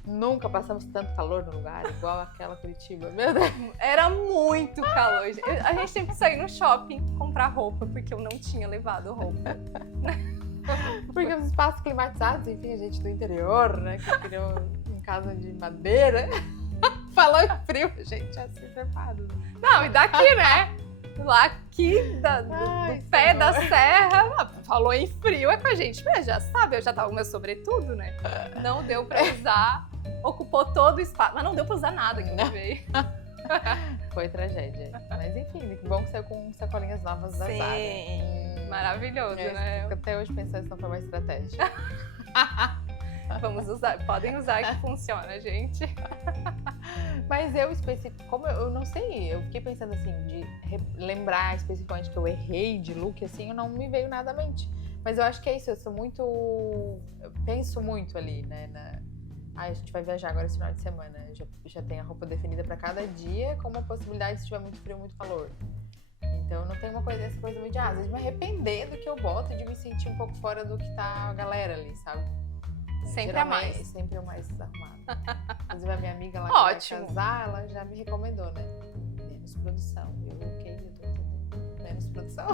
Nunca passamos tanto calor no lugar, igual aquela Curitiba. Meu Deus. Era muito calor, gente. A gente teve que sair no shopping comprar roupa, porque eu não tinha levado roupa. Porque os espaços climatizados, enfim, a gente do interior, né, que criou em casa de madeira. Falou em frio, gente, já se prepara. Não, e daqui, né? Lá aqui do pé da serra, falou em frio, é com a gente. Mas já sabe, eu já tava com meu sobretudo, né? Não deu pra usar, ocupou todo o espaço. Mas não deu pra usar nada que eu levei. Foi tragédia. Mas enfim, que bom que saiu com sacolinhas novas da Zara. Sim, maravilhoso, né? Fico até hoje pensando se não foi uma estratégia. Vamos usar, podem usar que funciona, gente. Mas eu como eu não sei, eu fiquei pensando assim, de lembrar especificamente que eu errei de look, assim, não me veio nada à mente. Mas eu acho que é isso, eu penso muito ali, né, a gente vai viajar agora esse final de semana. Já tem a roupa definida pra cada dia, com uma possibilidade se tiver muito frio, muito calor. Então não tem essa coisa meio de às vezes me arrepender do que eu boto e de me sentir um pouco fora do que tá a galera ali, sabe? Sempre a mais. Sempre o mais arrumado. Inclusive a minha amiga lá que Ótimo. vai casar, ela já me recomendou, né? Menos produção. Eu tô entendendo. Menos produção.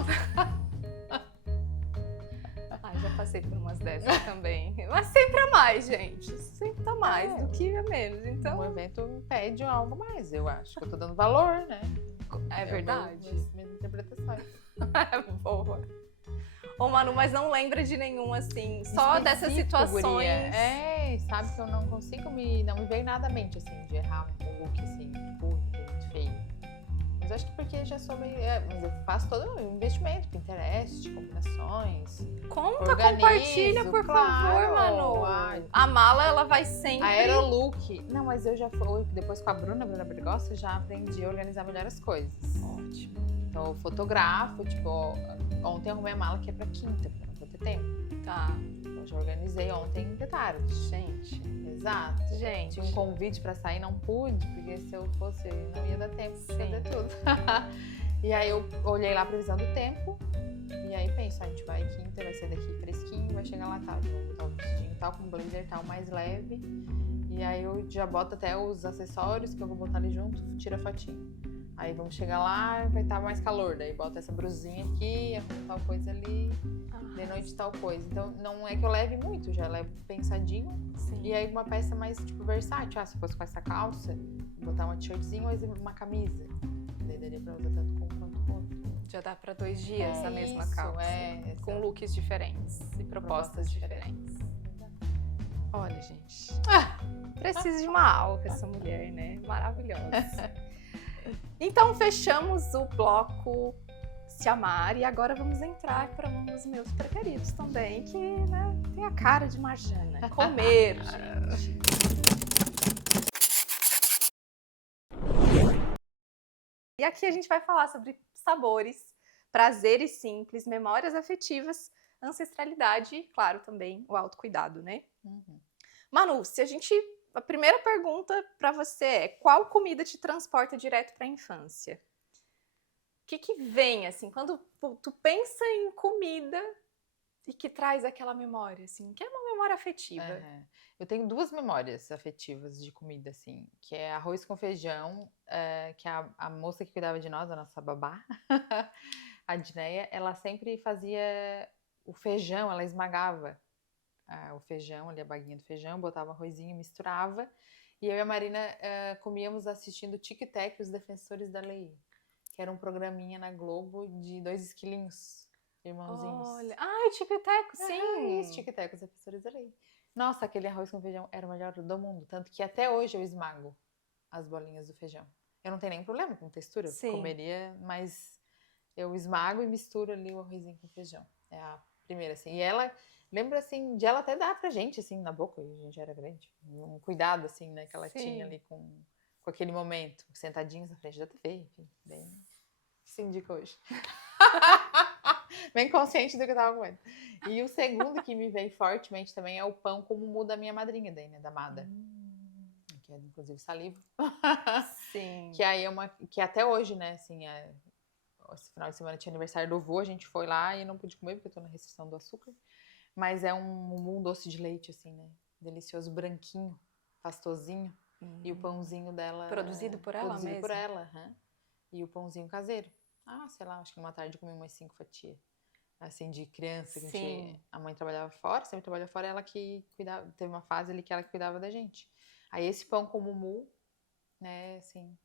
Ai, já passei por umas dessas também. Mas sempre a mais, gente. Sempre tá mais do que a menos. Então, O evento pede algo mais, eu acho. Que eu tô dando valor, né? é verdade. Minhas interpretações. Boa. Ô, Manu, mas não lembra de nenhum, assim, só dessas situações. Guria. Sabe que eu não consigo não me veio nada à mente, assim, de errar um look, assim, muito feio. Mas acho que porque já sou meio... mas eu faço todo o investimento, Pinterest, combinações. Conta, organizo, compartilha, por favor, claro. Manu. Ai. A mala, ela vai sempre... Aerolook. Não, mas eu já fui, depois com a Bruna Bergossa, já aprendi a organizar melhor as coisas. Ótimo. Então eu fotografo, tipo, ontem eu arrumei a mala que é pra quinta, porque eu não vou ter tempo. Tá. Eu já organizei ontem de tarde. Gente. Exato. Gente. Tinha um convite pra sair, não pude, porque se eu fosse, não ia dar tempo de fazer tudo. E aí eu olhei lá a previsão do tempo, e aí penso, a gente vai quinta, vai ser daqui fresquinho, vai chegar lá tarde. Vou botar o vestidinho tal, com o blazer tal, mais leve. E aí eu já boto até os acessórios que eu vou botar ali junto, tiro a fotinho. Aí vamos chegar lá, vai estar mais calor, daí bota essa brusinha aqui, tal coisa ali, de noite tal coisa. Então não é que eu leve muito, já levo pensadinho. Sim. E aí uma peça mais tipo versátil, se fosse com essa calça, botar uma t-shirtzinha ou uma camisa. Daí daria pra usar tanto com quanto com outro. Já dá pra 2 dias a mesma calça. Com exato. looks diferentes e propostas diferentes. Olha, gente. Preciso de uma aula com essa mulher, né? Maravilhosa. Então, fechamos o bloco Se Amar e agora vamos entrar para um dos meus preferidos também, que, né, tem a cara de Marjana. Comer, gente. E aqui a gente vai falar sobre sabores, prazeres simples, memórias afetivas, ancestralidade e, claro, também o autocuidado, né? Uhum. Manu, a primeira pergunta para você é: qual comida te transporta direto para a infância? O que vem, assim, quando tu pensa em comida e que traz aquela memória, assim, que é uma memória afetiva? Eu tenho 2 memórias afetivas de comida, assim, que é arroz com feijão, que a moça que cuidava de nós, a nossa babá, a Dineia, ela sempre fazia o feijão, ela esmagava o feijão, ali a baguinha do feijão, botava arrozinho, misturava, e eu e a Marina comíamos assistindo Tic Tac, Os Defensores da Lei, que era um programinha na Globo de 2 esquilinhos, irmãozinhos. Olha, ai, Tic Tac, sim! Isso, Tic Tac, Os Defensores da Lei. Nossa, aquele arroz com feijão era o melhor do mundo, tanto que até hoje eu esmago as bolinhas do feijão. Eu não tenho nenhum problema com textura, Sim. Comeria, mas eu esmago e misturo ali o arrozinho com feijão. É a primeira, assim. E ela, lembra, assim, de ela até dar pra gente, assim, na boca, e a gente era grande. Um cuidado, assim, né, que ela tinha ali com aquele momento, sentadinhos na frente da TV, enfim, bem síndica hoje. Bem consciente do que eu tava comendo. E o segundo que me veio fortemente também é o pão com mumu da minha madrinha, daí, né, da Mada. Que é, inclusive, saliva. Sim. Que aí que até hoje, né, assim, esse final de semana tinha aniversário do vô, a gente foi lá e não pude comer porque eu tô na restrição do açúcar. Mas é um mumu doce de leite, assim, né, delicioso, branquinho, pastosinho. E o pãozinho dela... Produzido por ela mesmo? Produzido por ela, E o pãozinho caseiro. Sei lá, acho que numa tarde eu comi umas 5 fatias. Assim, de criança, que a mãe trabalhava fora, sempre trabalhava fora, ela que cuidava, teve uma fase ali que ela cuidava da gente. Aí esse pão com mumu, né, assim...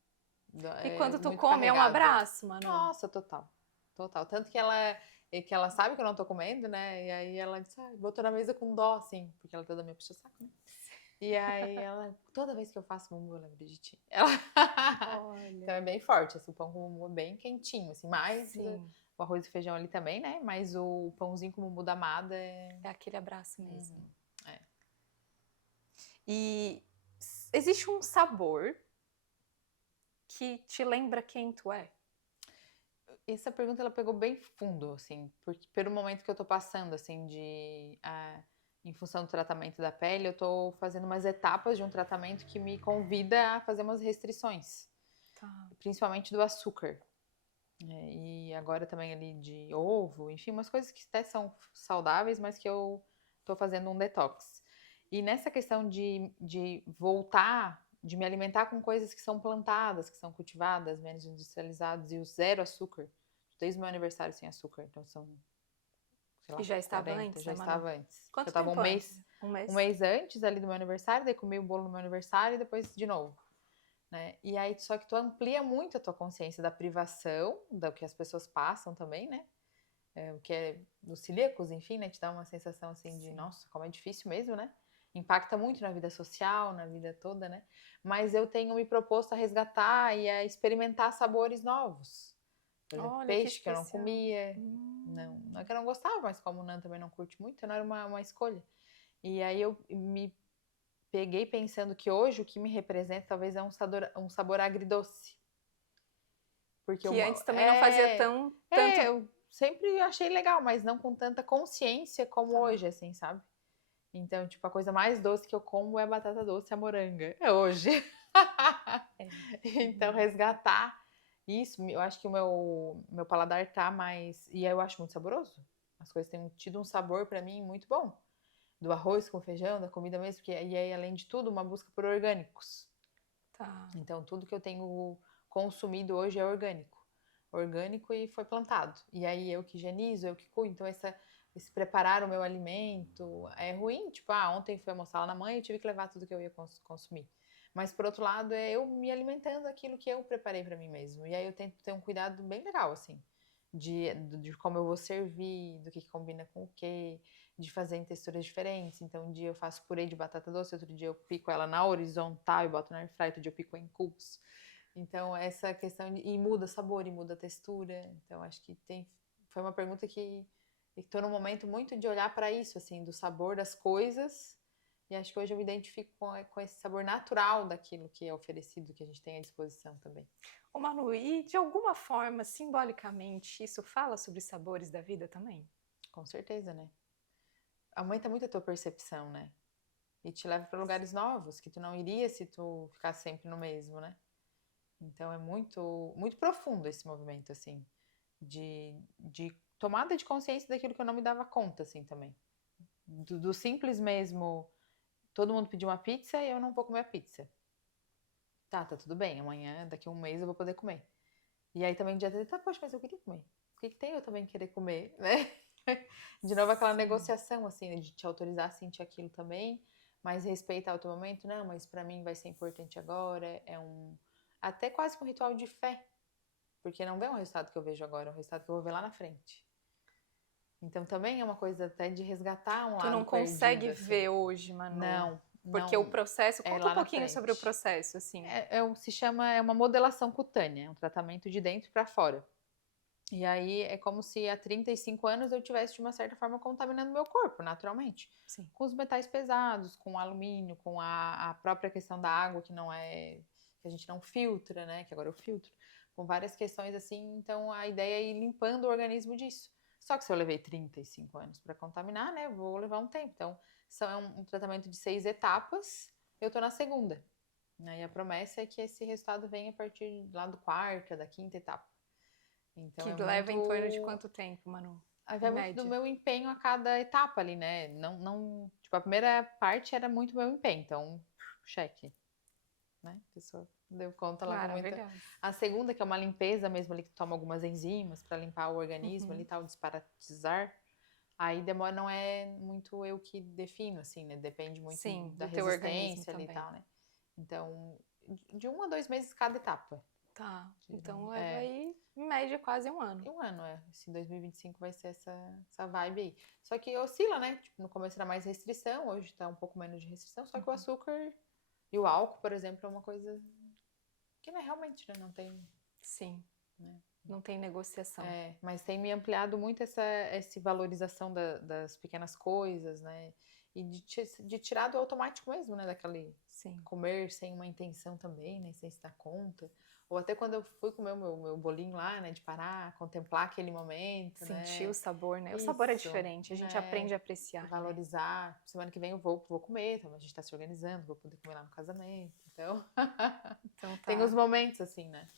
E quando tu muito come, é um carregado. abraço, Manu? Nossa, total. Total. Tanto que ela sabe que eu não tô comendo, né, e aí ela disse, botou na mesa com dó, assim, porque ela toda meio puxa-saco, né? E aí ela, toda vez que eu faço mumu, eu lembro de ti. Olha. Então é bem forte, assim, o pão com mumu é bem quentinho, assim, mais o arroz e feijão ali também, né? Mas o pãozinho com mumu da Amada é aquele abraço mesmo. É. E existe um sabor que te lembra quem tu é? Essa pergunta ela pegou bem fundo, assim, porque pelo momento que eu tô passando, assim, em função do tratamento da pele, eu tô fazendo umas etapas de um tratamento que me convida a fazer umas restrições, Tá. principalmente do açúcar. E agora também ali de ovo, enfim, umas coisas que até são saudáveis, mas que eu tô fazendo um detox. E nessa questão de voltar, de me alimentar com coisas que são plantadas, que são cultivadas, menos industrializadas e o zero açúcar, desde o meu aniversário sem açúcar, então são, sei E lá, já estava 40, antes, já né, Manu? estava antes. Quanto Eu tava tempo antes? Um mês? um mês antes ali do meu aniversário, daí comi o bolo no meu aniversário e depois de novo. Né? E aí, só que tu amplia muito a tua consciência da privação, do que as pessoas passam também, né? O que é dos celíacos, enfim, né? Te dá uma sensação assim de, Sim. nossa, como é difícil mesmo, né? Impacta muito na vida social, na vida toda, né? Mas eu tenho me proposto a resgatar e a experimentar sabores novos. Por exemplo, Olha, que peixe que eu não especial. comia. Não é que eu não gostava, mas como o Nan também não curte muito, não era uma escolha. E aí eu me peguei pensando que hoje o que me representa talvez é um sabor agridoce. Porque Que antes também não fazia tanto... eu sempre achei legal, mas não com tanta consciência como Tá. hoje, assim, sabe? Então, tipo, a coisa mais doce que eu como é batata doce e a moranga. É hoje. Então, resgatar isso, eu acho que o meu paladar tá mais... E eu acho muito saboroso. As coisas têm tido um sabor pra mim muito bom. Do arroz com feijão, da comida mesmo, porque e aí, além de tudo, uma busca por orgânicos. Tá. Então, tudo que eu tenho consumido hoje é orgânico. Orgânico e foi plantado. E aí, eu que higienizo, eu que cuido. Então, esse preparar o meu alimento é ruim. Tipo, ontem fui almoçar lá na mãe e tive que levar tudo que eu ia consumir. Mas, por outro lado, é eu me alimentando aquilo que eu preparei para mim mesmo. E aí, eu tento ter um cuidado bem legal, assim. De como eu vou servir, do que combina com o quê, de fazer em texturas diferentes. Então, um dia eu faço purê de batata doce, outro dia eu pico ela na horizontal e boto na air fryer, outro dia eu pico em cubos. Então, essa questão e muda sabor e muda textura. Então, acho que foi uma pergunta que estou num momento muito de olhar para isso, assim, do sabor das coisas. E acho que hoje eu me identifico com esse sabor natural daquilo que é oferecido, que a gente tem à disposição também. Ô Manu, e de alguma forma, simbolicamente, isso fala sobre sabores da vida também? Com certeza, né? Aumenta muito a tua percepção, né? E te leva para lugares novos que tu não iria se tu ficasse sempre no mesmo, né? Então é muito muito profundo esse movimento assim de tomada de consciência daquilo que eu não me dava conta assim também. Do simples mesmo, todo mundo pediu uma pizza e eu não vou comer a pizza. Tá tudo bem, amanhã, daqui a um mês eu vou poder comer. E aí também dia tá, poxa, mas eu queria comer. O que tem eu também querer comer, né? De novo aquela negociação, assim, né, de te autorizar a sentir aquilo também, mas respeitar o teu momento. Não, mas pra mim vai ser importante agora. Até quase que um ritual de fé. Porque não vem um resultado que eu vejo agora, é um resultado que eu vou ver lá na frente. Então também é uma coisa até de resgatar um Tu lado não consegue perdido, assim. ver hoje, Manu? Não, Porque o não. processo... É Conta um lá na pouquinho sobre o frente. processo, assim. É uma modelação cutânea, é um tratamento de dentro pra fora. E aí é como se há 35 anos eu tivesse, de uma certa forma, contaminando meu corpo, naturalmente. Sim. Com os metais pesados, com o alumínio, com a própria questão da água que não é... que a gente não filtra, né? Que agora eu filtro. Com várias questões assim, então a ideia é ir limpando o organismo disso. Só que se eu levei 35 anos para contaminar, né? Eu vou levar um tempo. Então, é um tratamento de 6 etapas, eu tô na segunda. E a promessa é que esse resultado venha a partir lá do quarta, da quinta etapa. Então Que é leva em torno de muito. quanto tempo, Manu? Aí vai Em muito do média. meu empenho a cada etapa ali, né? Não, tipo, a primeira parte era muito meu empenho, então, cheque, né? A pessoa deu conta lá com muita. Maravilhosa. A segunda, que é uma limpeza mesmo ali, que toma algumas enzimas para limpar o organismo ali, tal, desparatizar. Aí demora, não é muito eu que defino, assim, né? Depende muito Sim, da do teu organismo resistência ali e também. tal, né? Então, de 1 a 2 meses cada etapa. Tá, então leva aí, em média, quase um ano. Um ano, Esse 2025 vai ser essa vibe aí. Só que oscila, né? Tipo, no começo era mais restrição, hoje tá um pouco menos de restrição. Só que o açúcar e o álcool, por exemplo, é uma coisa que não é realmente, né? Não tem... Sim, Né? não tem negociação. Mas tem me ampliado muito essa valorização das pequenas coisas, né? E de tirar do automático mesmo, né? Daquele Sim. comer sem uma intenção também, né? Sem se dar conta. Ou até quando eu fui comer o meu bolinho lá, né? De parar, contemplar aquele momento, né? Sentir o sabor, né? O sabor é Isso, diferente, a gente né? aprende a apreciar, né? Valorizar. Semana que vem eu vou comer, então a gente tá se organizando, vou poder comer lá no casamento. Então, Então tem tá. os momentos assim, né?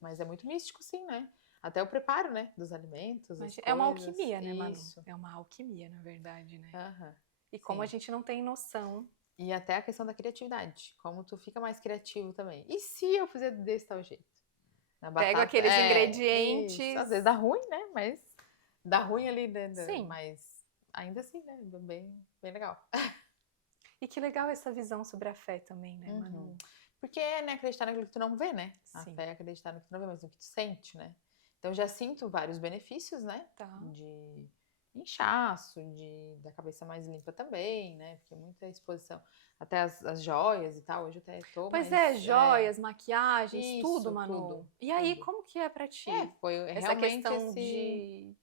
Mas é muito místico, sim, né? Até o preparo, né? Dos alimentos, as É uma coisas. alquimia, né, Manu? Isso. É uma alquimia, na verdade, né? Aham. E como a Sim. gente não tem noção. E até a questão da criatividade. Como tu fica mais criativo também. E se eu fizer desse tal jeito? Na Pego batata. aqueles Isso. ingredientes. Às vezes dá ruim, né? Mas dá ruim ali, Sim. mas ainda assim, né? Bem, bem legal. E que legal essa visão sobre a fé também, né, Manu? Uhum. Porque é, né, acreditar naquilo que tu não vê, né? A Sim. fé é acreditar no que tu não vê, mas no que tu sente, né? Então eu já sinto vários benefícios, né? Tá. De inchaço, da cabeça mais limpa também, né? Porque muita exposição. Até as joias e tal, hoje eu até tô Pois mais, joias, maquiagens, isso, tudo, Manu. tudo, E aí, tudo. como que é pra ti? Foi Essa realmente questão esse... de...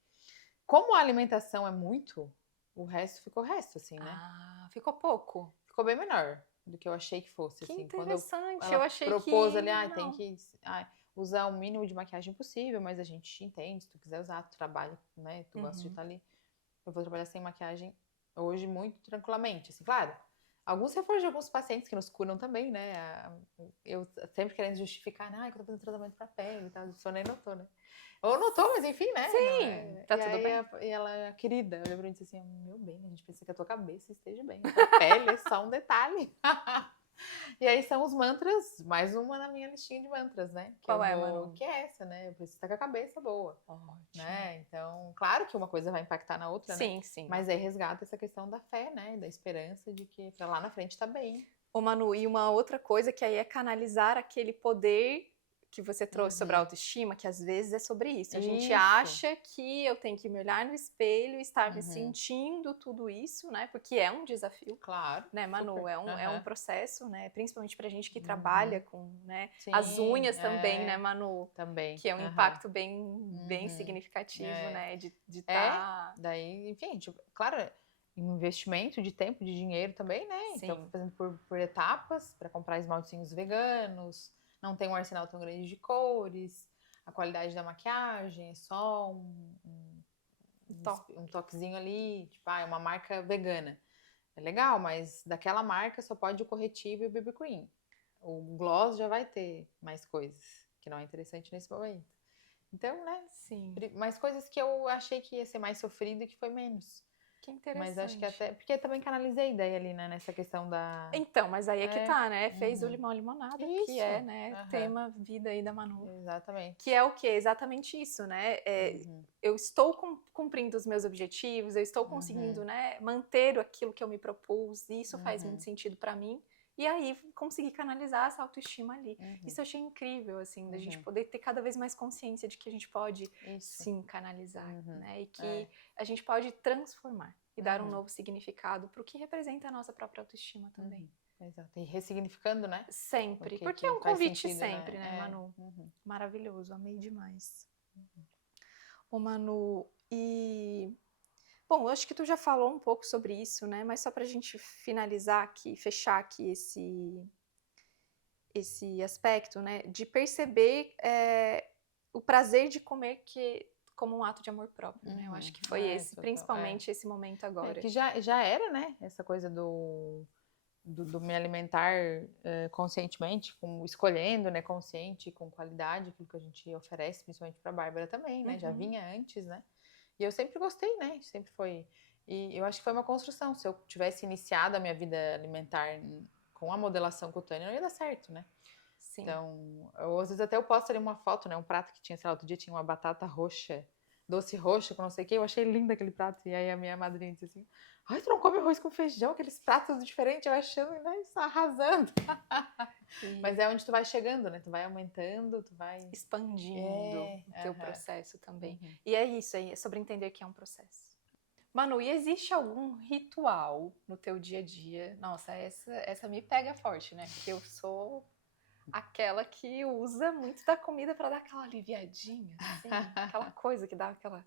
Como a alimentação é muito, o resto ficou resto, assim, né? Ah, ficou pouco. Ficou bem menor do que eu achei que fosse, Que assim. interessante, Ela eu achei propôs que... ali, tem não. que usar o mínimo de maquiagem possível, mas a gente entende, se tu quiser usar, tu trabalha, né? Tu gosta de estar ali. Eu vou trabalhar sem maquiagem hoje muito tranquilamente, assim, claro. Alguns reforços de alguns pacientes que nos curam também, né? Eu sempre querendo justificar, que eu tô fazendo tratamento pra pele e tal, a pessoa nem notou, né? Ou notou, mas enfim, né? Sim, tá tudo bem. E ela, querida, olhou pra mim e disse assim, meu bem, a gente precisa que a tua cabeça esteja bem, a tua pele é só um detalhe. E aí são os mantras, mais uma na minha listinha de mantras, né? Que Qual é, Manu? Que é essa, né? Eu preciso estar com a cabeça boa. Ótimo. Né? Então, claro que uma coisa vai impactar na outra, né? Sim, sim. Mas aí resgata essa questão da fé, né? Da esperança de que pra lá na frente tá bem. Ô, Manu, e uma outra coisa que aí é canalizar aquele poder que você trouxe sobre a autoestima, que às vezes é sobre isso. A gente acha que eu tenho que me olhar no espelho e estar me sentindo tudo isso, né? Porque é um desafio. Claro. Né, Manu? Super. É um processo, né? Principalmente pra gente que trabalha com, né? Sim, as unhas também, né, Manu? Também. Que é um impacto bem significativo, né? De estar... Daí, enfim, tipo, claro, investimento de tempo, de dinheiro também, né? Sim. Então, fazendo por etapas, para comprar esmaltezinhos veganos, não tem um arsenal tão grande de cores, a qualidade da maquiagem é só um toquezinho ali, tipo, é uma marca vegana. É legal, mas daquela marca só pode o corretivo e o BB Cream. O gloss já vai ter mais coisas, que não é interessante nesse momento. Então, né? Sim. Mais coisas que eu achei que ia ser mais sofrido e que foi menos. Que interessante. Mas acho que até... Porque eu também canalizei a ideia ali, né? Nessa questão da... Então, mas aí é que tá, né? Fez o Limão Limonada, Isso. que é, né? Tema vida aí da Manu. Exatamente. Que é o quê? Exatamente isso, né? Eu estou cumprindo os meus objetivos, eu estou conseguindo, né? Manter aquilo que eu me propus, e isso faz muito sentido pra mim. E aí, conseguir canalizar essa autoestima ali. Isso eu achei incrível, assim, da gente poder ter cada vez mais consciência de que a gente pode, sim, canalizar, né? E que a gente pode transformar e dar um novo significado pro que representa a nossa própria autoestima também. Exato. E ressignificando, né? Sempre. Porque é um convite sentido, sempre, né, Manu? Maravilhoso, amei demais. Ô, Manu, e... Bom, eu acho que tu já falou um pouco sobre isso, né? Mas só pra gente finalizar aqui, fechar aqui esse aspecto, né? De perceber o prazer de comer como um ato de amor próprio, né? Eu acho que foi principalmente esse momento agora. Que já era, né? Essa coisa do me alimentar conscientemente, escolhendo, né? Consciente, com qualidade, aquilo que a gente oferece, principalmente pra Bárbara também, né? Já vinha antes, né? E eu sempre gostei, né? Sempre foi. E eu acho que foi uma construção. Se eu tivesse iniciado a minha vida alimentar com a modelação cutânea, não ia dar certo, né? Sim. Então, às vezes até eu posto ali uma foto, né? Um prato que tinha, sei lá, outro dia tinha uma batata roxa, doce roxa, com não sei o quê. Eu achei lindo aquele prato. E aí a minha madrinha disse assim, ai, tu não come arroz com feijão? Aqueles pratos diferentes. Eu achando, né? Isso, arrasando. Mas é onde tu vai chegando, né? Tu vai aumentando, tu vai... expandindo o teu processo também. E é isso aí, é sobre entender que é um processo. Manu, e existe algum ritual no teu dia a dia? Nossa, essa me pega forte, né? Porque eu sou aquela que usa muito da comida pra dar aquela aliviadinha, assim. Aquela coisa que dá aquela...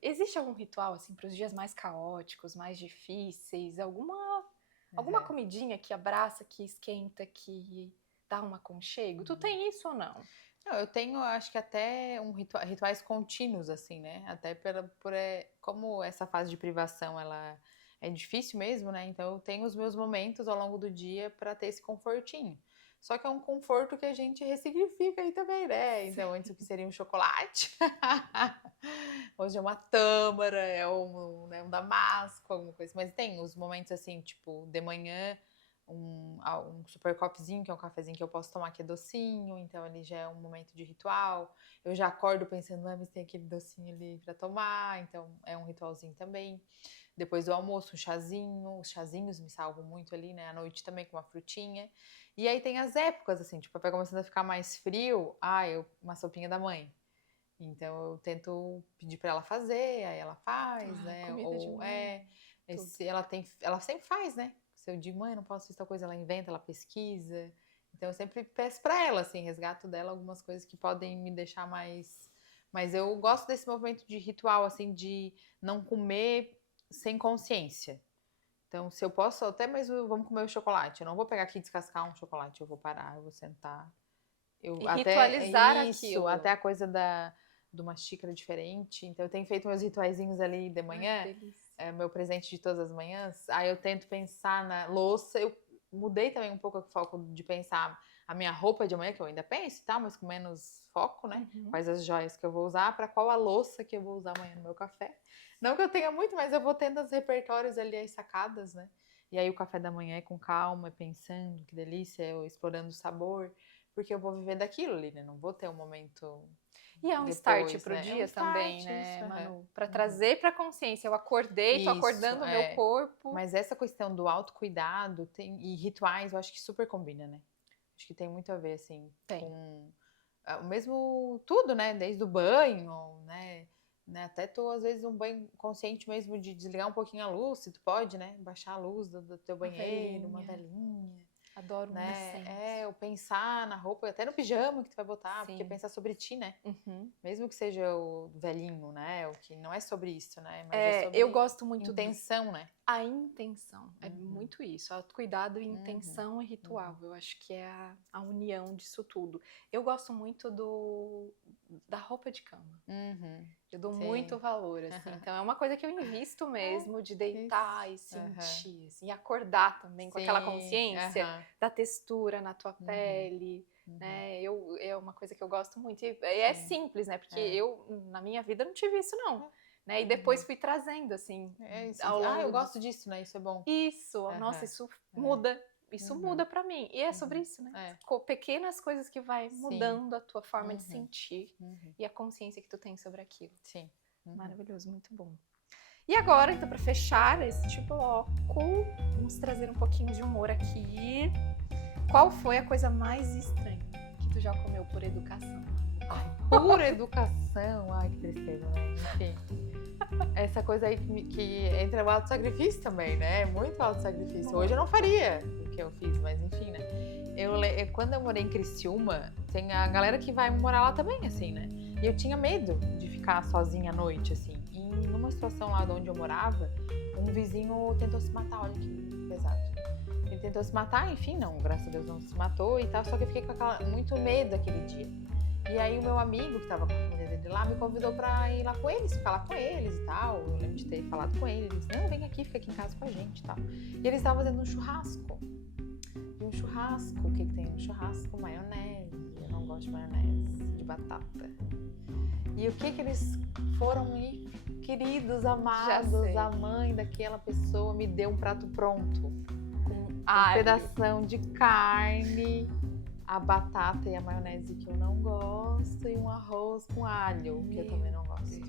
existe algum ritual, assim, pros dias mais caóticos, mais difíceis? Alguma comidinha que abraça, que esquenta, que dá um aconchego? Tu tem isso ou não? Não, eu tenho, acho que até rituais contínuos, assim, né? Até como essa fase de privação, ela é difícil mesmo, né? Então eu tenho os meus momentos ao longo do dia para ter esse confortinho. Só que é um conforto que a gente ressignifica aí também, né? Então, antes o que seria um chocolate, hoje é uma tâmara, é um damasco, alguma coisa. Mas tem os momentos assim, tipo, de manhã, um super coffeezinho, que é um cafezinho que eu posso tomar que é docinho, então ele já é um momento de ritual. Eu já acordo pensando, mas tem aquele docinho ali pra tomar, então é um ritualzinho também. Depois do almoço, um chazinho, os chazinhos me salvam muito ali, né? À noite também com uma frutinha. E aí tem as épocas, assim, tipo, vai começando a ficar mais frio, uma sopinha da mãe. Então eu tento pedir pra ela fazer, aí ela faz, né? Comida de mãe. Ela sempre faz, né? Se eu digo, mãe, não posso fazer tal coisa, ela inventa, ela pesquisa. Então eu sempre peço pra ela, assim, resgato dela algumas coisas que podem me deixar mais. Mas eu gosto desse movimento de ritual, assim, de não comer sem consciência. Então, se eu posso, até mesmo vamos comer o chocolate. Eu não vou pegar aqui e descascar um chocolate, eu vou parar, eu vou sentar. E ritualizar Isso, aquilo. até a coisa de uma xícara diferente. Então, eu tenho feito meus rituaizinhos ali de manhã. Ai, que delícia. É meu presente de todas as manhãs. Aí eu tento pensar na louça. Eu mudei também um pouco o foco de pensar a minha roupa de amanhã, que eu ainda penso e tal, mas com menos foco, né? Quais as joias que eu vou usar, para qual a louça que eu vou usar amanhã no meu café. Não que eu tenha muito, mas eu vou tendo os repertórios ali, as sacadas, né? E aí o café da manhã é com calma, pensando, que delícia, eu explorando o sabor, porque eu vou viver daquilo ali, né? Não vou ter um momento. E é um depois, start pro né? dia também, né, isso, Manu? Pra trazer pra consciência. Eu acordei, tô acordando o meu corpo. Mas essa questão do autocuidado e rituais, eu acho que super combina, né? Acho que tem muito a ver, assim, com o mesmo tudo, né? Desde o banho, né? Até tu, às vezes, um banho consciente mesmo de desligar um pouquinho a luz, se tu pode, né? Baixar a luz do teu banheiro, uma velinha. Adoro né? incenso. Ou pensar na roupa, até no pijama que tu vai botar, Sim. porque pensar sobre ti, né? Mesmo que seja o velhinho, né? O que não é sobre isso, né? Mas é sobre eu gosto muito intenção, né? A intenção. É muito isso. Autocuidado, intenção e ritual. Eu acho que é a união disso tudo. Eu gosto muito da roupa de cama. Eu dou muito valor, assim. Então, é uma coisa que eu invisto mesmo, de deitar e sentir, assim, e acordar também com aquela consciência da textura na tua pele, né? É uma coisa que eu gosto muito. E é simples, né? Porque eu, na minha vida, não tive isso, não. Né? E depois fui trazendo, assim, ao longo eu gosto disso, né? Isso é bom. Isso, nossa, isso muda. Isso muda pra mim. E é sobre isso, né? Pequenas coisas que vai mudando a tua forma de sentir e a consciência que tu tem sobre aquilo. Sim. Maravilhoso, muito bom. E agora, então, pra fechar este bloco, vamos trazer um pouquinho de humor aqui. Qual foi a coisa mais estranha que tu já comeu por educação? Por educação? Ai, que tristeza, né? Enfim. Essa coisa aí que entra o auto-sacrifício também, né? Muito auto-sacrifício. Hoje eu não faria o que eu fiz, mas enfim, né? Quando eu morei em Criciúma, tem a galera que vai morar lá também, assim, né? E eu tinha medo de ficar sozinha à noite, assim. E numa situação lá de onde eu morava, um vizinho tentou se matar, olha que pesado. Ele tentou se matar, enfim, não, graças a Deus não se matou e tal, só que eu fiquei com muito medo aquele dia. E aí o meu amigo, que tava com a família dele lá, me convidou pra ir lá com eles, ficar lá com eles e tal. Eu lembro de ter falado com eles. Ele disse, não, vem aqui, fica aqui em casa com a gente e tal. E eles estavam fazendo um churrasco. E um churrasco, o que tem no churrasco? Maionese. Eu não gosto de maionese, de batata. E o que eles foram ir? Queridos, amados, a mãe daquela pessoa me deu um prato pronto. Com um pedação de carne, a batata e a maionese que eu não gosto e um arroz com alho, que eu também não gosto.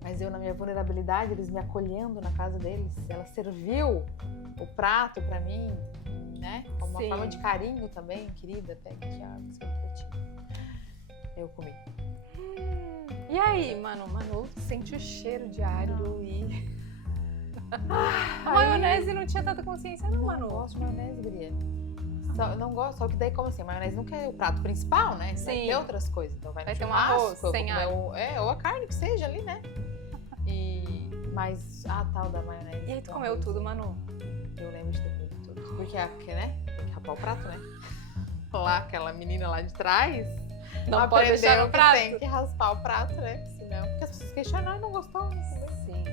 Mas eu, na minha vulnerabilidade, eles me acolhendo na casa deles, ela serviu o prato pra mim, né? Como uma forma de carinho também, querida, pega aqui a água, pra ti. Eu comi. E aí, Manu, sente o cheiro de alho e... A maionese não tinha tanta consciência, não, Manu? Eu gosto de maionese, guria. Não gosto, só que daí, como assim, a maionese nunca é o prato principal, né? Sim. Vai ter outras coisas. Então vai ter um arroz sem alho. Ou a carne que seja ali, né? Mas a tal da maionese. E aí tu comeu tudo, Manu? Eu lembro de ter comido tudo. Porque, né? Tem que rapar o prato, né? lá, aquela menina lá de trás, Não pode deixar aprendeu no que prato. tem que raspar o prato, né? Senão, porque as pessoas questionam, não gostou, não comeu. Sim.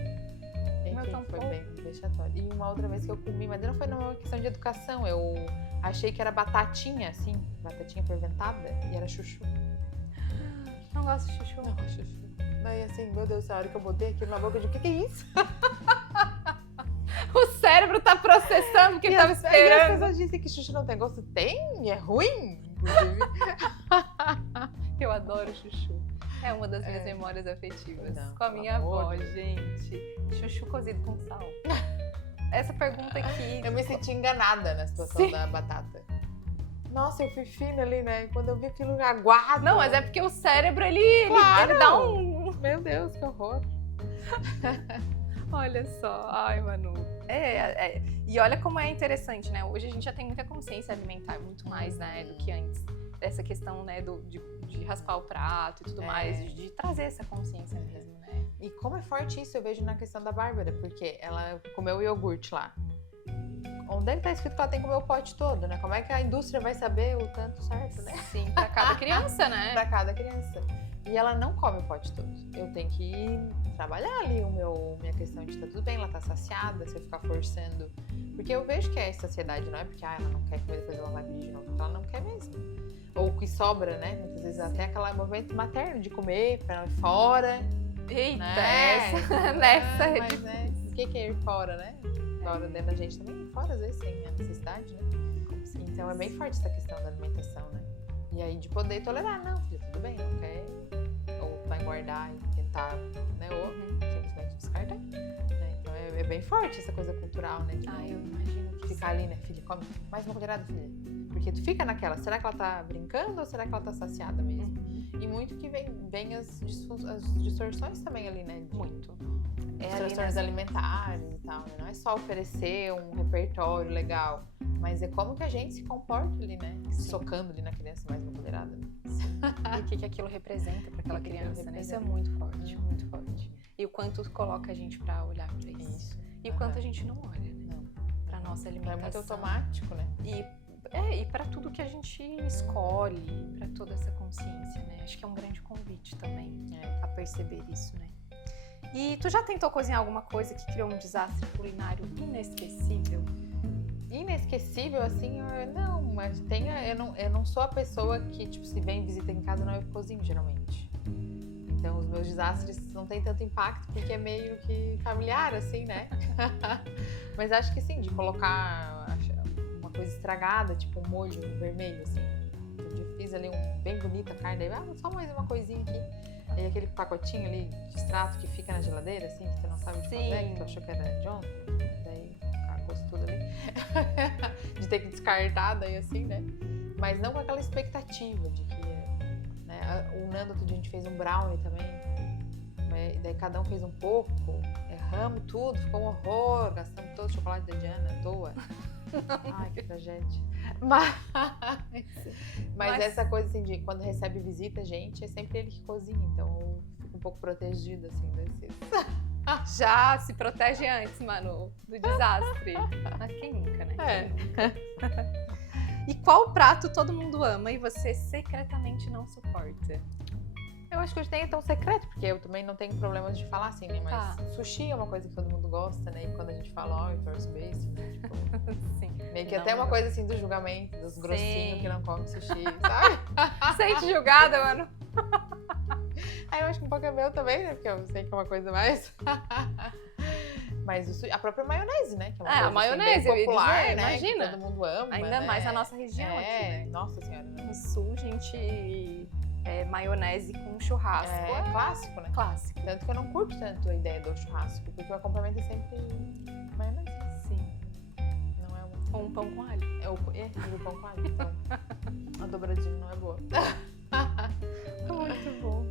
Enfim, tão foi pouco. bem vexatório. E uma outra vez que eu comi, mas não foi numa questão de educação, eu achei que era batatinha, assim, batatinha ferventada, e era chuchu. Não gosto de chuchu. Não, chuchu. Daí assim, meu Deus, a hora que eu botei aquilo na boca, eu digo, o que é isso? O cérebro tá processando o que ele tava E as esperando. pessoas dizem que chuchu não tem gosto. Tem? É ruim? Inclusive. Eu adoro chuchu. É uma das minhas memórias afetivas. Não, com a pelo minha amor avó, de Deus. gente. Chuchu cozido com sal. Essa pergunta aqui. Eu me senti enganada na situação Sim. da batata. Nossa, eu fui fina ali, né? Quando eu vi aquilo aguado. Não, mas é porque o cérebro, ele dá um... Meu Deus, que horror. Olha só. Ai, Manu. E olha como é interessante, né? Hoje a gente já tem muita consciência alimentar, muito mais, né, do que antes. Essa questão, né, de raspar o prato e tudo mais, de trazer essa consciência mesmo, né? E como é forte isso, eu vejo na questão da Bárbara, porque ela comeu o iogurte lá. Onde é que tá escrito que ela tem que comer o pote todo, né? Como é que a indústria vai saber o tanto certo, né? Sim, pra cada criança, né? Pra cada criança. E ela não come o pote todo. Eu tenho que trabalhar ali minha questão de tá tudo bem, ela tá saciada, se eu ficar forçando. Porque eu vejo que é saciedade, não é porque ela não quer comer, depois ela vai pedir de novo, porque ela não quer mesmo. Ou o que sobra, né? Muitas vezes até aquele movimento materno de comer pra ir fora. Eita, Né? nessa é Mas o que é ir fora, né? Fora dentro da gente também, fora às vezes sem a necessidade, né? Então é bem forte essa questão da alimentação, né? E aí de poder tolerar, não, filho, tudo bem, não quer, ou vai guardar e tentar, né? Ou simplesmente descartar. Né? Então é bem forte essa coisa cultural, né? De eu imagino que ficar ali, né, filha, come mais uma colherada, filha. Porque tu fica naquela, será que ela tá brincando ou será que ela tá saciada mesmo? E muito que vem as distorções também ali, né? Muito. Os transtornos alimentares e tal, né? Não é só oferecer um repertório legal, mas é como que a gente se comporta ali, né? Socando ali na criança mais uma colherada. Né? E o que aquilo representa para aquela criança, né? Isso é muito forte, muito forte. E o quanto coloca a gente para olhar para isso. E o quanto a gente não olha, né? Para nossa alimentação. É muito automático, né? E para tudo que a gente escolhe, para toda essa consciência, né? Acho que é um grande convite também a perceber isso, né? E tu já tentou cozinhar alguma coisa que criou um desastre culinário inesquecível? Inesquecível, assim, não, mas eu não sou a pessoa que, tipo, se vem visita em casa, não, eu cozinho, geralmente. Então, os meus desastres não têm tanto impacto, porque é meio que familiar, assim, né? Mas acho que sim, de colocar uma coisa estragada, tipo um molho vermelho, assim. Eu fiz ali bem bonita a carne, daí, só mais uma coisinha aqui. E aquele pacotinho ali de extrato que fica na geladeira, assim, que tu não sabe de fazer, que tu achou que era de ontem. Daí, cagou tudo ali. De ter que descartar, daí assim, né? Mas não com aquela expectativa de que, né? O Nando, outro dia a gente fez um brownie também. Né? Daí cada um fez um pouco, erramos tudo, ficou um horror, gastamos todo o chocolate da Diana à toa. Ai, que tragédia. Mas essa coisa assim de quando recebe visita, gente, é sempre ele que cozinha, então eu fico um pouco protegida assim desses. Já se protege antes, Manu, do desastre. Mas quem nunca, né? Quem nunca? E qual prato todo mundo ama e você secretamente não suporta? Eu acho que hoje nem é tão secreto, porque eu também não tenho problemas de falar assim, né? Mas sushi é uma coisa que todo mundo gosta, né? E quando a gente fala, eu torço beijo, né? Tipo, sim. Meio que até uma coisa assim do julgamento, dos grossinhos que não comem sushi, sabe? Sente julgada, mano. Aí eu acho que um pouco é meu também, né? Porque eu sei que é uma coisa mais. Mas a própria maionese, né? Que é uma coisa, a maionese, assim, bem popular, dizer, né? imagina. Que todo mundo ama. Ainda né? mais na nossa região aqui, né? Nossa senhora, né? No sul, gente, maionese com churrasco. É clássico, né? Clássico. Tanto que eu não curto tanto a ideia do churrasco, porque o acompanhamento é sempre maionese. Sim. Não é Ou um pão com alho. O pão com alho, então a dobradinha não é boa. Muito bom.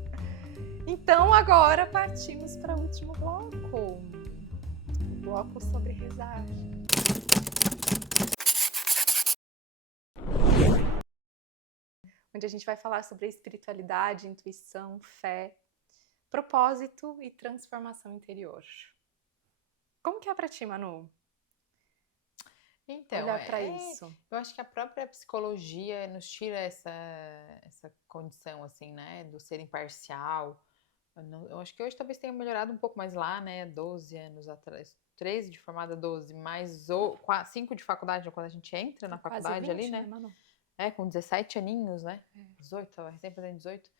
Então agora partimos para o último bloco. O bloco sobre rezar. Onde a gente vai falar sobre espiritualidade, intuição, fé, propósito e transformação interior. Como que é pra ti, Manu? Então, olhar para isso? eu acho que a própria psicologia nos tira essa condição, assim, né, do ser imparcial. Eu acho que hoje talvez tenha melhorado um pouco mais lá, né, 12 anos atrás, 13 de formada, 12, mais 5 de faculdade, quando a gente entra na Quase faculdade ali, 20, né, né, Manu? com 17 aninhos, né, É. 18, tava recém fazendo 18,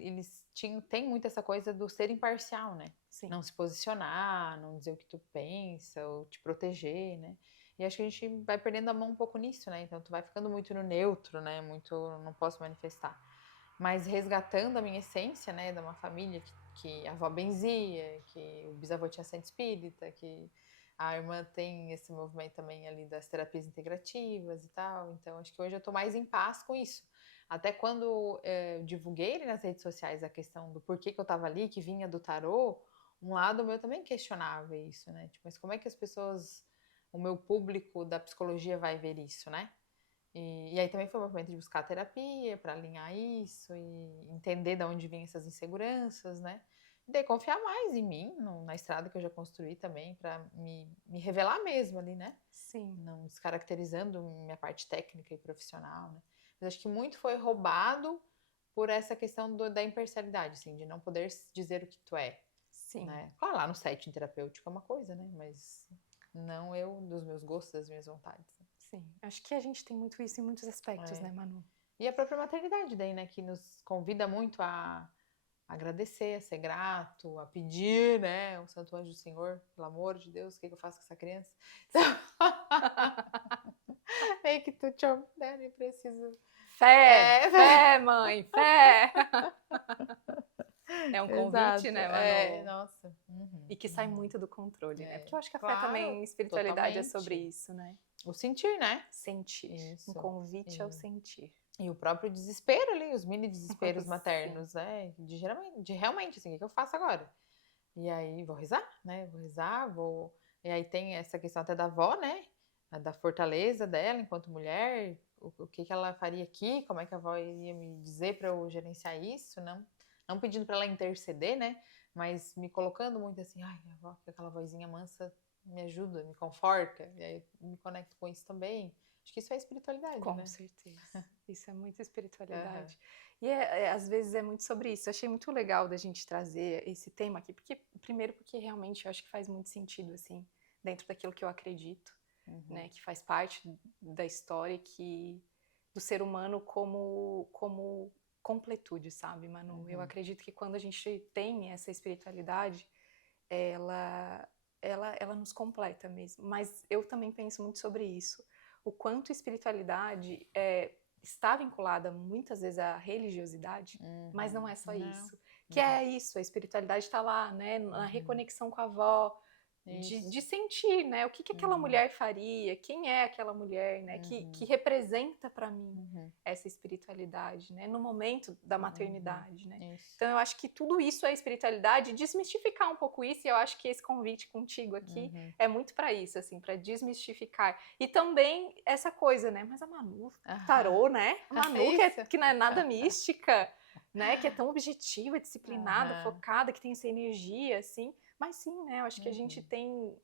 eles têm muito essa coisa do ser imparcial, né, Sim. não se posicionar, não dizer o que tu pensa, ou te proteger, né, e acho que a gente vai perdendo a mão um pouco nisso, né, então tu vai ficando muito no neutro, né, muito não posso manifestar. Mas resgatando a minha essência, né, de uma família que a avó benzia, que o bisavô tinha centro espírita, que a irmã tem esse movimento também ali das terapias integrativas e tal. Então, acho que hoje eu tô mais em paz com isso. Até quando eu divulguei ali nas redes sociais a questão do porquê que eu tava ali, que vinha do tarô, um lado meu também questionava isso, né? Tipo, mas como é que as pessoas, o meu público da psicologia vai ver isso, né? E aí também foi o movimento de buscar terapia para alinhar isso e entender de onde vinham essas inseguranças, né? E daí confiar mais em mim, na estrada que eu já construí também, para me revelar mesmo ali, né? Sim. Não descaracterizando minha parte técnica e profissional, né? Mas acho que muito foi roubado por essa questão da imparcialidade, assim, de não poder dizer o que tu é, Sim. né? Claro, lá no setting terapêutico é uma coisa, né? Mas não eu, dos meus gostos, das minhas vontades. Sim. Acho que a gente tem muito isso em muitos aspectos, É. né, Manu? E a própria maternidade daí, né, que nos convida muito a agradecer, a ser grato, a pedir, né, o Santo Anjo do Senhor, pelo amor de Deus, o que eu faço com essa criança? Meio que tu, né, nem preciso. Fé, fé, mãe, fé. É um convite, Exato. né, Manu? Nossa. Uhum, E que sai muito do controle, né? Porque eu acho que a fé claro, também, espiritualidade é sobre totalmente. isso, né? O sentir, né? Sentir. Um Isso. convite ao sentir. E o próprio desespero ali, os mini desesperos Sim. maternos, né? De realmente, assim, o que eu faço agora? E aí vou rezar, né? Vou rezar, vou. E aí tem essa questão até da avó, né? Da fortaleza dela enquanto mulher, o que que ela faria aqui, como é que a avó iria me dizer para eu gerenciar isso, não pedindo para ela interceder, né? Mas me colocando muito assim, ai, a avó, aquela vozinha mansa me ajuda, me conforta, e aí eu me conecto com isso também. Acho que isso é espiritualidade, Com né? certeza. Isso é muita espiritualidade. Uhum. E às vezes é muito sobre isso. Eu achei muito legal da gente trazer esse tema aqui, primeiro porque realmente eu acho que faz muito sentido, assim, dentro daquilo que eu acredito, né? Que faz parte da história do ser humano como completude, sabe, Manu? Eu acredito que quando a gente tem essa espiritualidade, ela, ela nos completa mesmo. Mas eu também penso muito sobre isso. O quanto a espiritualidade está vinculada muitas vezes à religiosidade, mas não é só isso. Que é isso, a espiritualidade está lá, né? Na reconexão com a avó, de sentir, né? O que aquela mulher faria, quem é aquela mulher, né? Que representa para mim essa espiritualidade, né? No momento da maternidade, né? Isso. Então eu acho que tudo isso é espiritualidade, desmistificar um pouco isso, e eu acho que esse convite contigo aqui é muito para isso, assim, para desmistificar. E também essa coisa, né? Mas a Manu, tarô, né? A Manu que não é nada mística, né? Que é tão objetiva, disciplinada, focada, que tem essa energia, assim. Mas sim, né? Eu acho que a gente tem.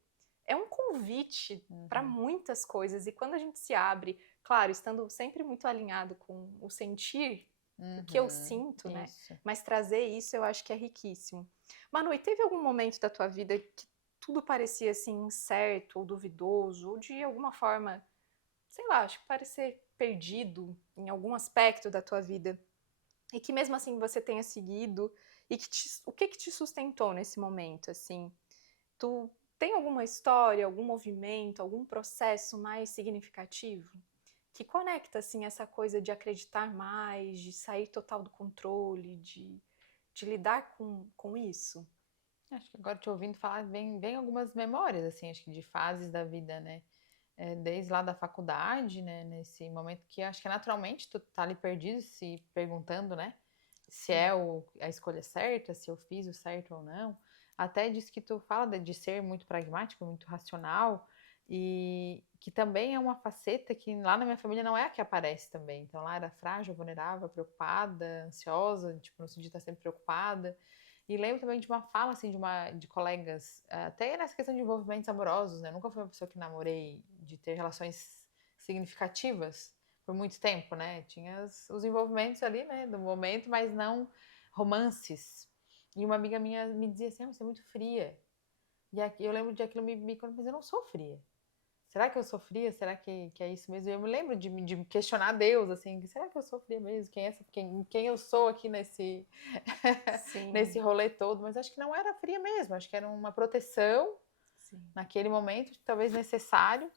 É um convite para muitas coisas. E quando a gente se abre, claro, estando sempre muito alinhado com o sentir, o que eu sinto, né? Mas trazer isso eu acho que é riquíssimo. Manu, e teve algum momento da tua vida que tudo parecia assim incerto ou duvidoso, ou de alguma forma, sei lá, acho que parecer perdido em algum aspecto da tua vida? E que mesmo assim você tenha seguido, e o que te sustentou nesse momento, assim? Tu tem alguma história, algum movimento, algum processo mais significativo que conecta, assim, essa coisa de acreditar mais, de sair total do controle, de lidar com isso? Acho que agora te ouvindo falar, vem algumas memórias, assim, acho que de fases da vida, né? Desde lá da faculdade, né? Nesse momento que acho que naturalmente tu tá ali perdido, se perguntando, né? Se é a escolha certa, se eu fiz o certo ou não. Até disso que tu fala de ser muito pragmático, muito racional, e que também é uma faceta que lá na minha família não é a que aparece também. Então lá era frágil, vulnerável, preocupada, ansiosa, tipo, no sentido de estar sempre preocupada. E lembro também de uma fala, assim, de colegas, até nessa questão de envolvimentos amorosos, né? Eu nunca fui uma pessoa que namorei de ter relações significativas por muito tempo, né? Tinha os envolvimentos ali, né, do momento, mas não romances. E uma amiga minha me dizia assim, você é muito fria. E eu lembro de aquilo mas eu não sou fria. Será que eu sou fria? Será que é isso mesmo? Eu me lembro de questionar Deus, assim, será que eu sou fria mesmo? Quem eu sou aqui nesse Sim, rolê todo? Mas acho que não era fria mesmo, acho que era uma proteção sim. naquele momento, talvez necessário,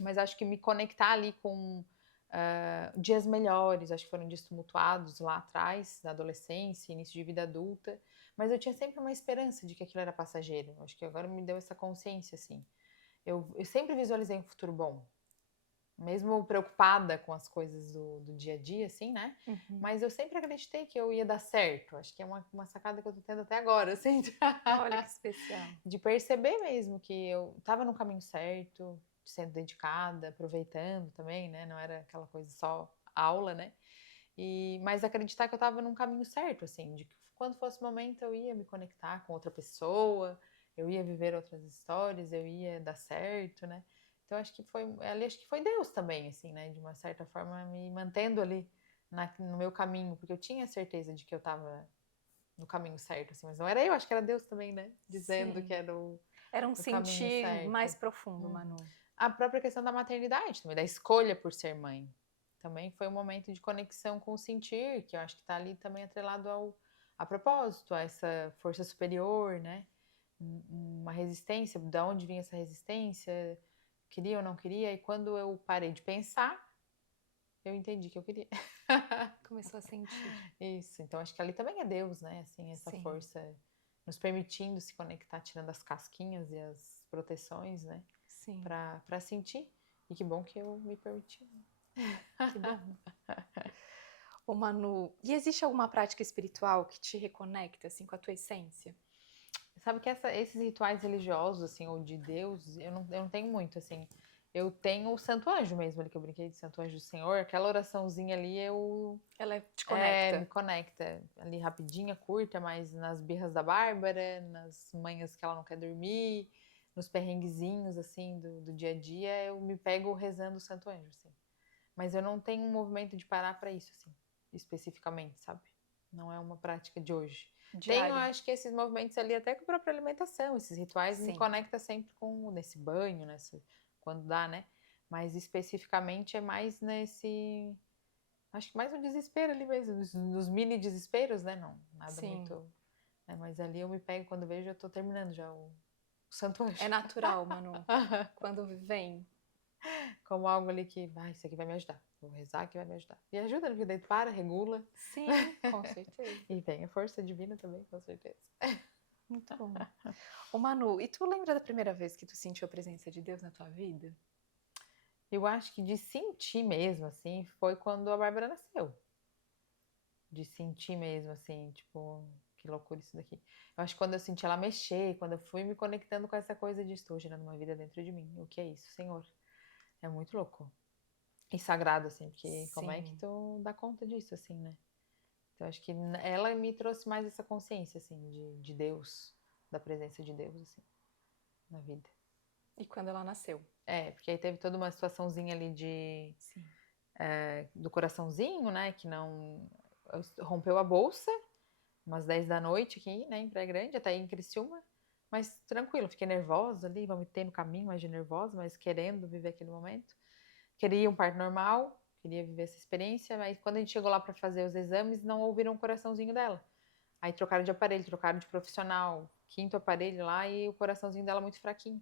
mas acho que me conectar ali com dias melhores, acho que foram dias tumultuados lá atrás, na adolescência, início de vida adulta, mas eu tinha sempre uma esperança de que aquilo era passageiro, acho que agora me deu essa consciência, assim. Eu sempre visualizei um futuro bom, mesmo preocupada com as coisas do dia a dia, assim, né? Uhum. Mas eu sempre acreditei que eu ia dar certo. Acho que é uma sacada que eu tô tendo até agora, assim, Olha que especial. de perceber mesmo que eu estava no caminho certo, sendo dedicada, aproveitando também, né? Não era aquela coisa só aula, né? Mas acreditar que eu estava num caminho certo, assim, de que quando fosse o momento eu ia me conectar com outra pessoa, eu ia viver outras histórias, eu ia dar certo, né? Então acho que foi Deus também, assim, né? De uma certa forma me mantendo ali no meu caminho, porque eu tinha certeza de que eu estava no caminho certo, assim, mas não era eu, acho que era Deus também, né? Dizendo que Sim. era Era um o caminho sentir certo. mais profundo, Uhum. Manu. A própria questão da maternidade também, da escolha por ser mãe. Também foi um momento de conexão com o sentir, que eu acho que está ali também atrelado a propósito, a essa força superior, né? Uma resistência, de onde vinha essa resistência, queria ou não queria, e quando eu parei de pensar, eu entendi que eu queria. Começou a sentir. Isso, então acho que ali também é Deus, né? Assim, essa Sim, força nos permitindo se conectar, tirando as casquinhas e as proteções, né? sim. Pra sentir. E que bom que eu me permiti. Que bom. Ô, Manu, e existe alguma prática espiritual que te reconecta, assim, com a tua essência? Sabe que esses rituais religiosos, assim, ou de Deus, eu não tenho muito, assim. Eu tenho o Santo Anjo mesmo, ali que eu brinquei de Santo Anjo do Senhor. Aquela oraçãozinha ali, Ela te me conecta? conecta. Ali rapidinha, curta, mas nas birras da Bárbara, nas manhãs que ela não quer dormir, nos perrenguezinhos, assim, do dia a dia, eu me pego rezando o Santo Anjo, assim. Mas eu não tenho um movimento de parar para isso, assim, especificamente, sabe? Não é uma prática de hoje. Tenho, Diário? acho que esses movimentos ali até com a própria alimentação, esses rituais me Sim. conecta sempre com nesse banho, quando dá, né? Mas especificamente é mais acho que mais no desespero ali mesmo, nos mini desesperos, né? Não, nada Sim. muito, né? Mas ali eu me pego quando vejo, eu tô terminando já o Santo É Anjo. natural, Manu. Quando vem. Como algo ali que, isso aqui vai me ajudar. Vou rezar que vai me ajudar. E ajuda, porque daí para, regula. Sim, com certeza. E vem a força divina também, com certeza. Muito bom. Ô, Manu, e tu lembra da primeira vez que tu sentiu a presença de Deus na tua vida? Eu acho que de sentir mesmo, assim, foi quando a Bárbara nasceu. De sentir mesmo, assim, tipo, que loucura isso daqui. Eu acho que quando eu senti ela mexer, quando eu fui me conectando com essa coisa de estou gerando uma vida dentro de mim. O que é isso, Senhor? É muito louco. E sagrado, assim, porque como é que Sim. tu dá conta disso, assim, né? Então, acho que ela me trouxe mais essa consciência, assim, de Deus, da presença de Deus, assim, na vida. E quando ela nasceu? Porque aí teve toda uma situaçãozinha ali Sim. do coraçãozinho, né, que não rompeu a bolsa, umas 10 da noite aqui, né, em Praia Grande, até aí em Criciúma, mas tranquilo, fiquei nervosa ali, vomitei no caminho, mas de nervosa, mas querendo viver aquele momento. Queria um parto normal, queria viver essa experiência, mas quando a gente chegou lá para fazer os exames, não ouviram o coraçãozinho dela. Aí trocaram de aparelho, trocaram de profissional, quinto aparelho lá e o coraçãozinho dela muito fraquinho.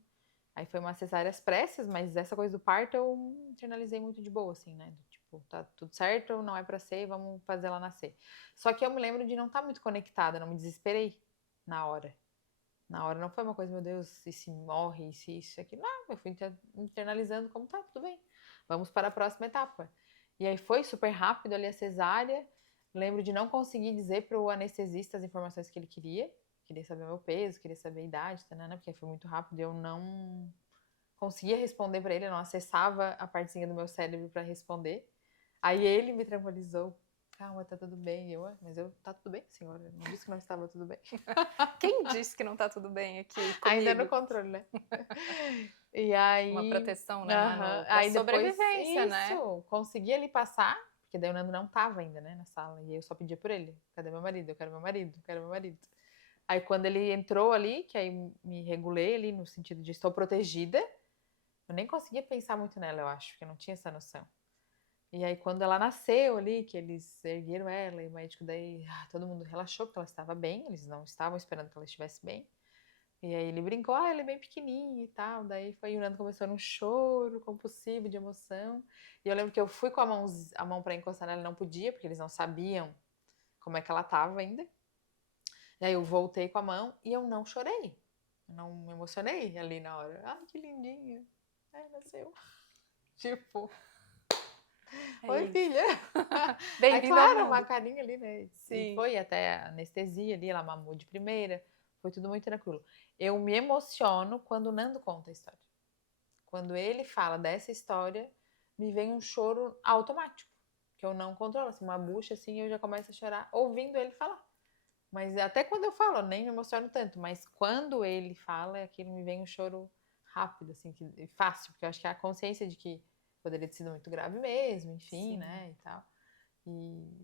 Aí foi uma cesárea às pressas, mas essa coisa do parto eu internalizei muito de boa, assim, né? Tipo, tá tudo certo, não é pra ser, vamos fazer ela nascer. Só que eu me lembro de não estar muito conectada, não me desesperei na hora. Na hora não foi uma coisa, meu Deus, e se morre, e se isso, aqui. Não, eu fui internalizando como tá, tudo bem. Vamos para a próxima etapa. E aí foi super rápido ali a cesárea. Lembro de não conseguir dizer para o anestesista as informações que ele queria. Queria saber o meu peso, queria saber a idade, tanana, porque foi muito rápido e eu não conseguia responder para ele, eu não acessava a partezinha do meu cérebro para responder. Aí ele me tranquilizou calma, tá tudo bem. Mas tá tudo bem, senhora? Eu não disse que não estava tudo bem. Quem disse que não tá tudo bem aqui Ainda no comigo? controle, né? E aí... Uma proteção, né, aham, Manu? Pra aí depois, sobrevivência, né? consegui ele passar, porque daí o Nando não tava ainda, né, na sala. E eu só pedia por ele. Cadê meu marido? Eu quero meu marido, eu quero meu marido. Aí quando ele entrou ali, que aí me regulei ali no sentido de estou protegida, eu nem conseguia pensar muito nela, eu acho, porque eu não tinha essa noção. E aí quando ela nasceu ali, que eles ergueram ela, e o médico daí, todo mundo relaxou porque ela estava bem, eles não estavam esperando que ela estivesse bem. E aí ele brincou, ele é bem pequenininho e tal. Daí foi o Nando começou num choro compulsivo de emoção. E eu lembro que eu fui com a mão para encostar nela, não podia, porque eles não sabiam como é que ela tava ainda. E aí eu voltei com a mão e eu não chorei. Eu não me emocionei ali na hora. Ai, que lindinho. Ai, nasceu. Tipo, É oi, isso. filha. Aí, Bem-vindo ao claro, uma mundo. carinha ali, né? E Sim. foi até a anestesia ali, ela mamou de primeira. Foi tudo muito tranquilo. Eu me emociono quando o Nando conta a história. Quando ele fala dessa história, me vem um choro automático, que eu não controlo, assim, uma bucha assim, eu já começo a chorar ouvindo ele falar. Mas até quando eu falo, eu nem me emociono tanto, mas quando ele fala, aquilo me vem um choro rápido, assim, fácil, porque eu acho que é a consciência de que poderia ter sido muito grave mesmo, enfim, Sim. né, e tal.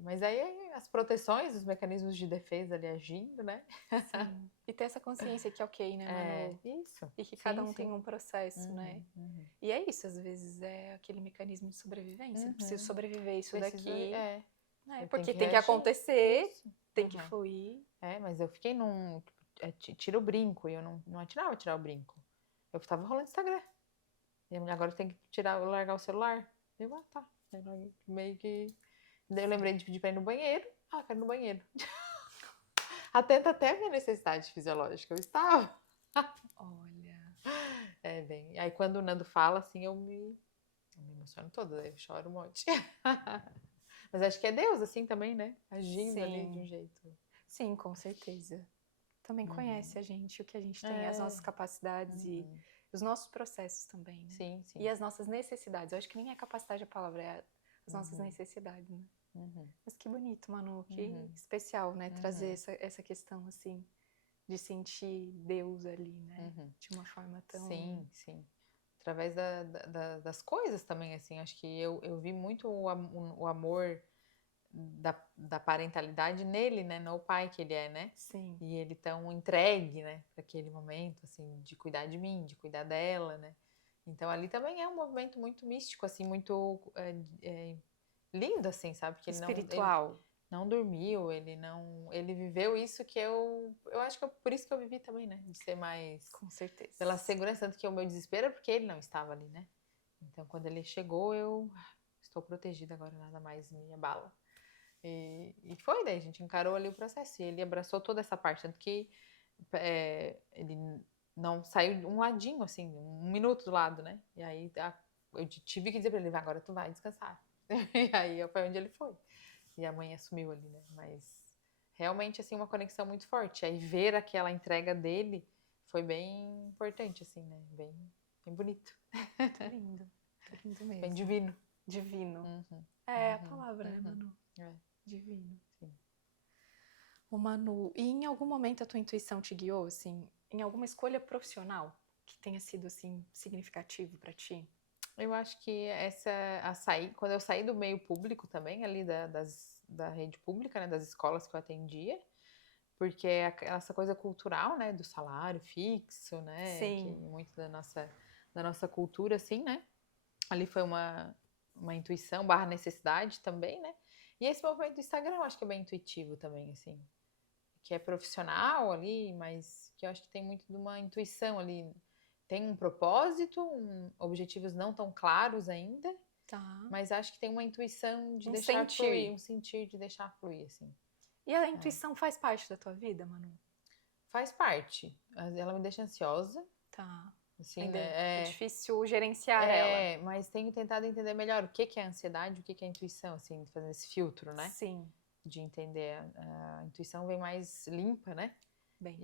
Mas aí as proteções, os mecanismos de defesa ali agindo, né? Sim. E ter essa consciência que é ok, né, Manu? Isso. E que Sim, cada um tem sim. um processo, né? Uhum. E é isso, às vezes é aquele mecanismo de sobrevivência. Uhum. Preciso sobreviver isso Preciso, daqui. Né? eu Porque tenho que tem que reagir. acontecer, Isso. tem que Uhum. fluir. Mas eu fiquei num. Tira o brinco, e eu não atirava tirar o brinco. Eu tava rolando Instagram. E a mulher agora tem que largar o celular. Eu, tá. Meio que. Daí eu lembrei de pedir pra ir no banheiro. Quero ir no banheiro. Atenta até a minha necessidade fisiológica. Eu estava. Olha. Bem. Aí quando o Nando fala, assim, eu me emociono toda, daí eu choro um monte. Mas acho que é Deus, assim, também, né? Agindo ali de um jeito. Sim, com certeza. Também conhece a gente, o que a gente tem, as nossas capacidades e os nossos processos também, né? Sim. E as nossas necessidades. Eu acho que nem é capacidade a palavra, é as nossas necessidades, né? Mas que bonito, Manu, que especial, né? Trazer essa questão, assim, de sentir Deus ali, né? De uma forma tão... Sim. Através das coisas também, assim. Acho que eu vi muito o amor da parentalidade nele, né? No pai que ele é, né? Sim. E ele tão entregue, né? Para aquele momento, assim, de cuidar de mim, de cuidar dela, né? Então ali também é um movimento muito místico, assim, muito lindo, assim, sabe? Porque ele não dormiu, ele viveu isso que eu acho que por isso que eu vivi também, né? De ser mais... Com certeza. Pela segurança, tanto que o meu desespero é porque ele não estava ali, né? Então quando ele chegou, eu estou protegida agora, nada mais me abala. E foi, daí a gente encarou ali o processo, e ele abraçou toda essa parte, tanto que ele não saiu um ladinho, assim, um minuto do lado, né? E aí eu tive que dizer pra ele, agora tu vai descansar. E aí foi onde ele foi. E a mãe assumiu ali, né? Mas realmente, assim, uma conexão muito forte. Aí ver aquela entrega dele foi bem importante, assim, né? Bem bonito. Muito lindo. Muito lindo mesmo. Bem divino. Divino. É a palavra, né, Manu? Divino. Sim. Ô, Manu, e em algum momento a tua intuição te guiou, assim, em alguma escolha profissional que tenha sido, assim, significativo pra ti? Eu acho que quando eu saí do meio público também, ali da rede pública, né, das escolas que eu atendia, porque essa coisa cultural, né, do salário fixo, né, Sim. que muito da nossa cultura, assim, né, ali foi uma intuição / necessidade também, né, e esse movimento do Instagram eu acho que é bem intuitivo também, assim, que é profissional ali, mas que eu acho que tem muito de uma intuição ali. Tem um propósito, objetivos não tão claros ainda, mas acho que tem uma intuição de deixar fluir, um sentir de deixar fluir, assim. E a intuição faz parte da tua vida, Manu? Faz parte. Ela me deixa ansiosa. Tá. Assim, Ainda né? é difícil gerenciar ela. Mas tenho tentado entender melhor o que é ansiedade, o que é intuição, assim, fazendo esse filtro, né? Sim. De entender. A intuição vem mais limpa, né? Bem.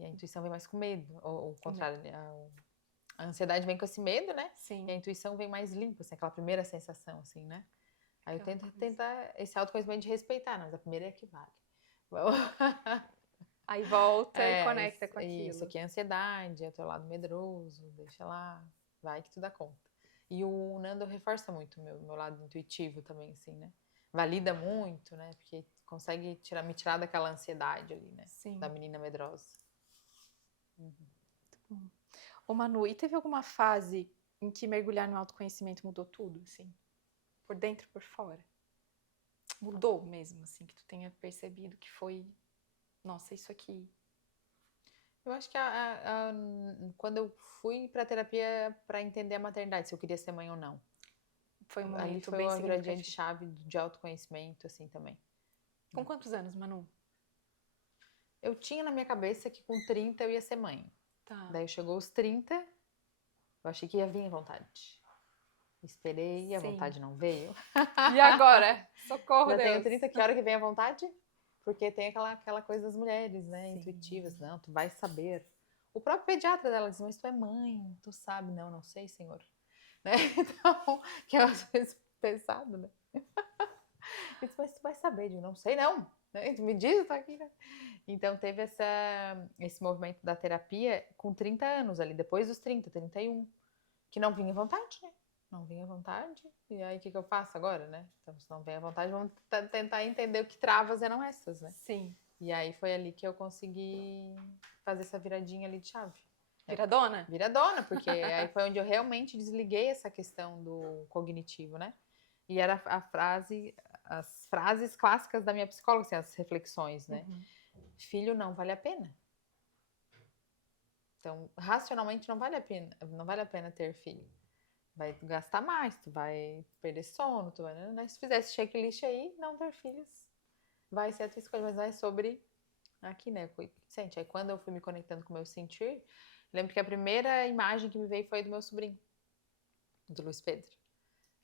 E a intuição vem mais com medo, ou o contrário, a ansiedade vem com esse medo, né? Sim. E a intuição vem mais limpa, assim, aquela primeira sensação, assim, né? Aí eu Aquela tento coisa. tentar esse autoconhecimento de respeitar, mas a primeira é a que vale. Vamos. Aí volta e É, conecta com isso aquilo. aqui é ansiedade, é o teu lado medroso, deixa lá, vai que tu dá conta. E o Nando reforça muito o meu lado intuitivo também, assim, né? Valida muito, né? Porque consegue me tirar daquela ansiedade ali, né? Sim. Da menina medrosa. Ô Manu, e teve alguma fase em que mergulhar no autoconhecimento mudou tudo, assim? Por dentro e por fora? Mudou mesmo, assim, que tu tenha percebido que foi, nossa, isso aqui. Eu acho que quando eu fui pra terapia pra entender a maternidade, se eu queria ser mãe ou não. Foi um Ali momento foi bem uma viradinha de significativo. chave de autoconhecimento, assim, também. Com quantos anos, Manu? Eu tinha na minha cabeça que com 30 eu ia ser mãe. Tá. Daí chegou os 30, eu achei que ia vir a vontade. Esperei e a Sim. vontade não veio. E agora? Socorro, Já Deus. tenho 30, que hora que vem a vontade? Porque tem aquela coisa das mulheres, né? Sim. Intuitivas. Não, tu vai saber. O próprio pediatra dela diz, mas tu é mãe, tu sabe. Não, não sei, senhor. Né? Então, que é às vezes pesado, né? Ele disse, mas tu vai saber. Eu digo, não sei não. Né? Tu me diz, tá aqui, né? Então teve esse movimento da terapia com 30 anos ali, depois dos 30, 31, que não vinha vontade, né? Não vinha vontade. E aí o que eu faço agora, né? Então, se não vem a vontade, vamos tentar entender o que travas eram essas, né? Sim. E aí foi ali que eu consegui fazer essa viradinha ali de chave. Viradona? Viradona, porque aí foi onde eu realmente desliguei essa questão do cognitivo, né? E era as frases clássicas da minha psicóloga, assim, as reflexões, né? Uhum. Filho não vale a pena. Então, racionalmente não vale a pena ter filho. Vai gastar mais, tu vai perder sono, tu vai, né? Se fizer esse checklist aí, não ter filhos, vai ser a tua escolha, mas não é sobre aqui, né? Sente. Aí quando eu fui me conectando com o meu sentir, lembro que a primeira imagem que me veio foi do meu sobrinho, do Luiz Pedro.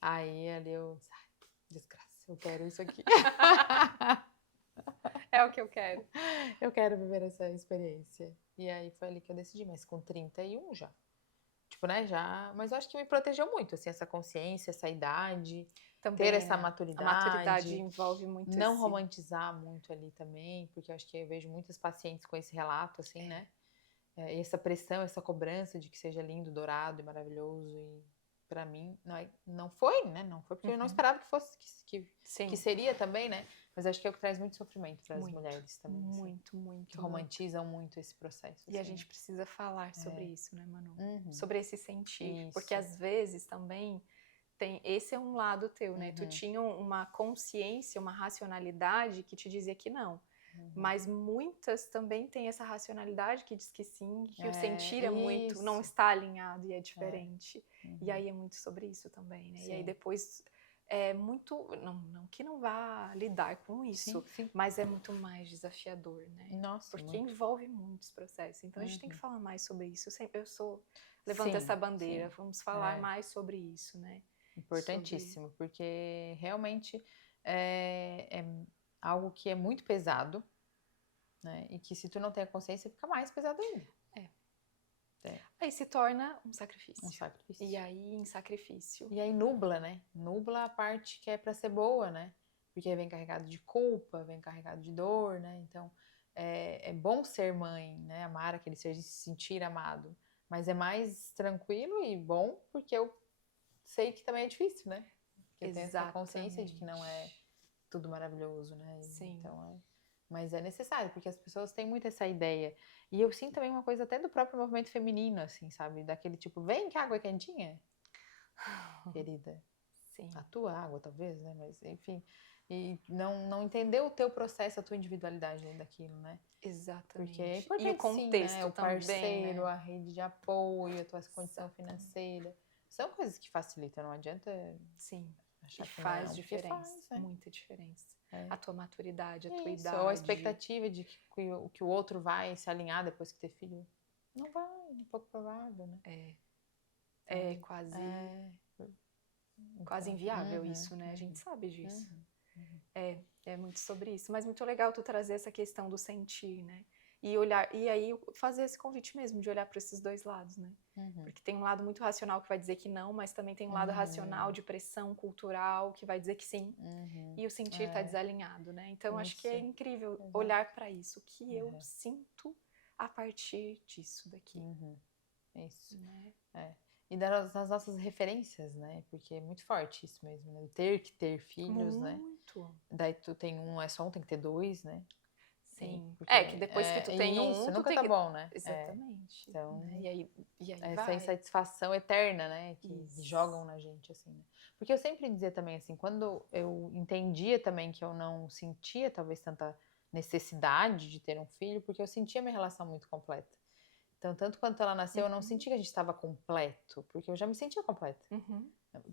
Aí ali eu disse, ai, desgraça, eu quero isso aqui. É o que eu quero. Eu quero viver essa experiência. E aí foi ali que eu decidi, mas com 31 já. Tipo, né, já... Mas eu acho que me protegeu muito, assim, essa consciência, essa idade, Também ter essa a maturidade envolve muito não esse... romantizar muito ali também, porque eu acho que eu vejo muitas pacientes com esse relato, assim, né? E essa pressão, essa cobrança de que seja lindo, dourado e maravilhoso. E pra mim, não foi, né? Não foi porque eu não esperava que fosse, que seria também, né? Mas acho que é o que traz muito sofrimento para as mulheres também. Muito, assim, muito. Que romantizam muito esse processo. E a assim, gente precisa falar sobre isso, né, Manu? Uhum. Sobre esse sentir. Isso. Porque às vezes também tem. Esse é um lado teu, né? Tu tinha uma consciência, uma racionalidade que te dizia que não. Mas muitas também têm essa racionalidade que diz que sim, que o sentir é muito, não está alinhado e é diferente. E aí é muito sobre isso também, né? Sim. E aí depois é muito, não que não vá lidar com isso, sim. mas é muito mais desafiador, né? Nossa, porque muito. envolve muitos processos. Então a gente tem que falar mais sobre isso. Eu sou levando essa bandeira, vamos falar mais sobre isso, né? Importantíssimo, porque realmente é algo que é muito pesado, né? E que se tu não tem a consciência, fica mais pesado ainda. Aí se torna um sacrifício. Um sacrifício. E aí, em sacrifício. E aí nubla, né? Nubla a parte que é pra ser boa, né? Porque vem carregado de culpa, vem carregado de dor, né? Então, é bom ser mãe, né? Amar aquele ser, se sentir amado. Mas é mais tranquilo e bom porque eu sei que também é difícil, né? Porque eu tenho essa consciência de que não é tudo maravilhoso, né? Sim. Então, mas é necessário, porque as pessoas têm muito essa ideia. E eu sinto também uma coisa até do próprio movimento feminino, assim, sabe? Daquele tipo, vem que a água é quentinha, querida. Sim. A tua água, talvez, né? Mas, enfim. E não entender o teu processo, a tua individualidade dentro daquilo, né? Exatamente. Porque é importante, e o contexto sim, né? O parceiro, também, né? a rede de apoio, a tua condição financeira. São coisas que facilitam, não adianta... Sim. Achar e que faz não, diferença, faz, muita diferença. A tua maturidade, a tua Isso, idade. ou a expectativa de que o outro vai se alinhar depois que ter filho. Não vai, é pouco provável, né? É quase inviável isso, né? A gente sabe disso. É muito sobre isso. Mas muito legal tu trazer essa questão do sentir, né? E olhar, e aí fazer esse convite mesmo, de olhar para esses dois lados, né? Porque tem um lado muito racional que vai dizer que não, mas também tem um lado racional de pressão cultural que vai dizer que sim. E o sentir tá desalinhado, né? Então acho que é incrível olhar para isso, o que eu sinto a partir disso daqui. Isso. E das nossas referências, né? Porque é muito forte isso mesmo, né? Ter que ter filhos, né? Muito. Daí tu tem um, é só um, tem que ter dois, né? Sim. Porque, Que depois que tu tem um, tu nunca tem tá que... bom, né? Exatamente. Então, né? E aí essa vai. insatisfação eterna, né? Que Isso. jogam na gente, assim, né? Porque eu sempre dizia também, assim, quando eu entendia também que eu não sentia talvez tanta necessidade de ter um filho, porque eu sentia minha relação muito completa. Então, tanto quanto ela nasceu, eu não senti que a gente estava completo, porque eu já me sentia completa.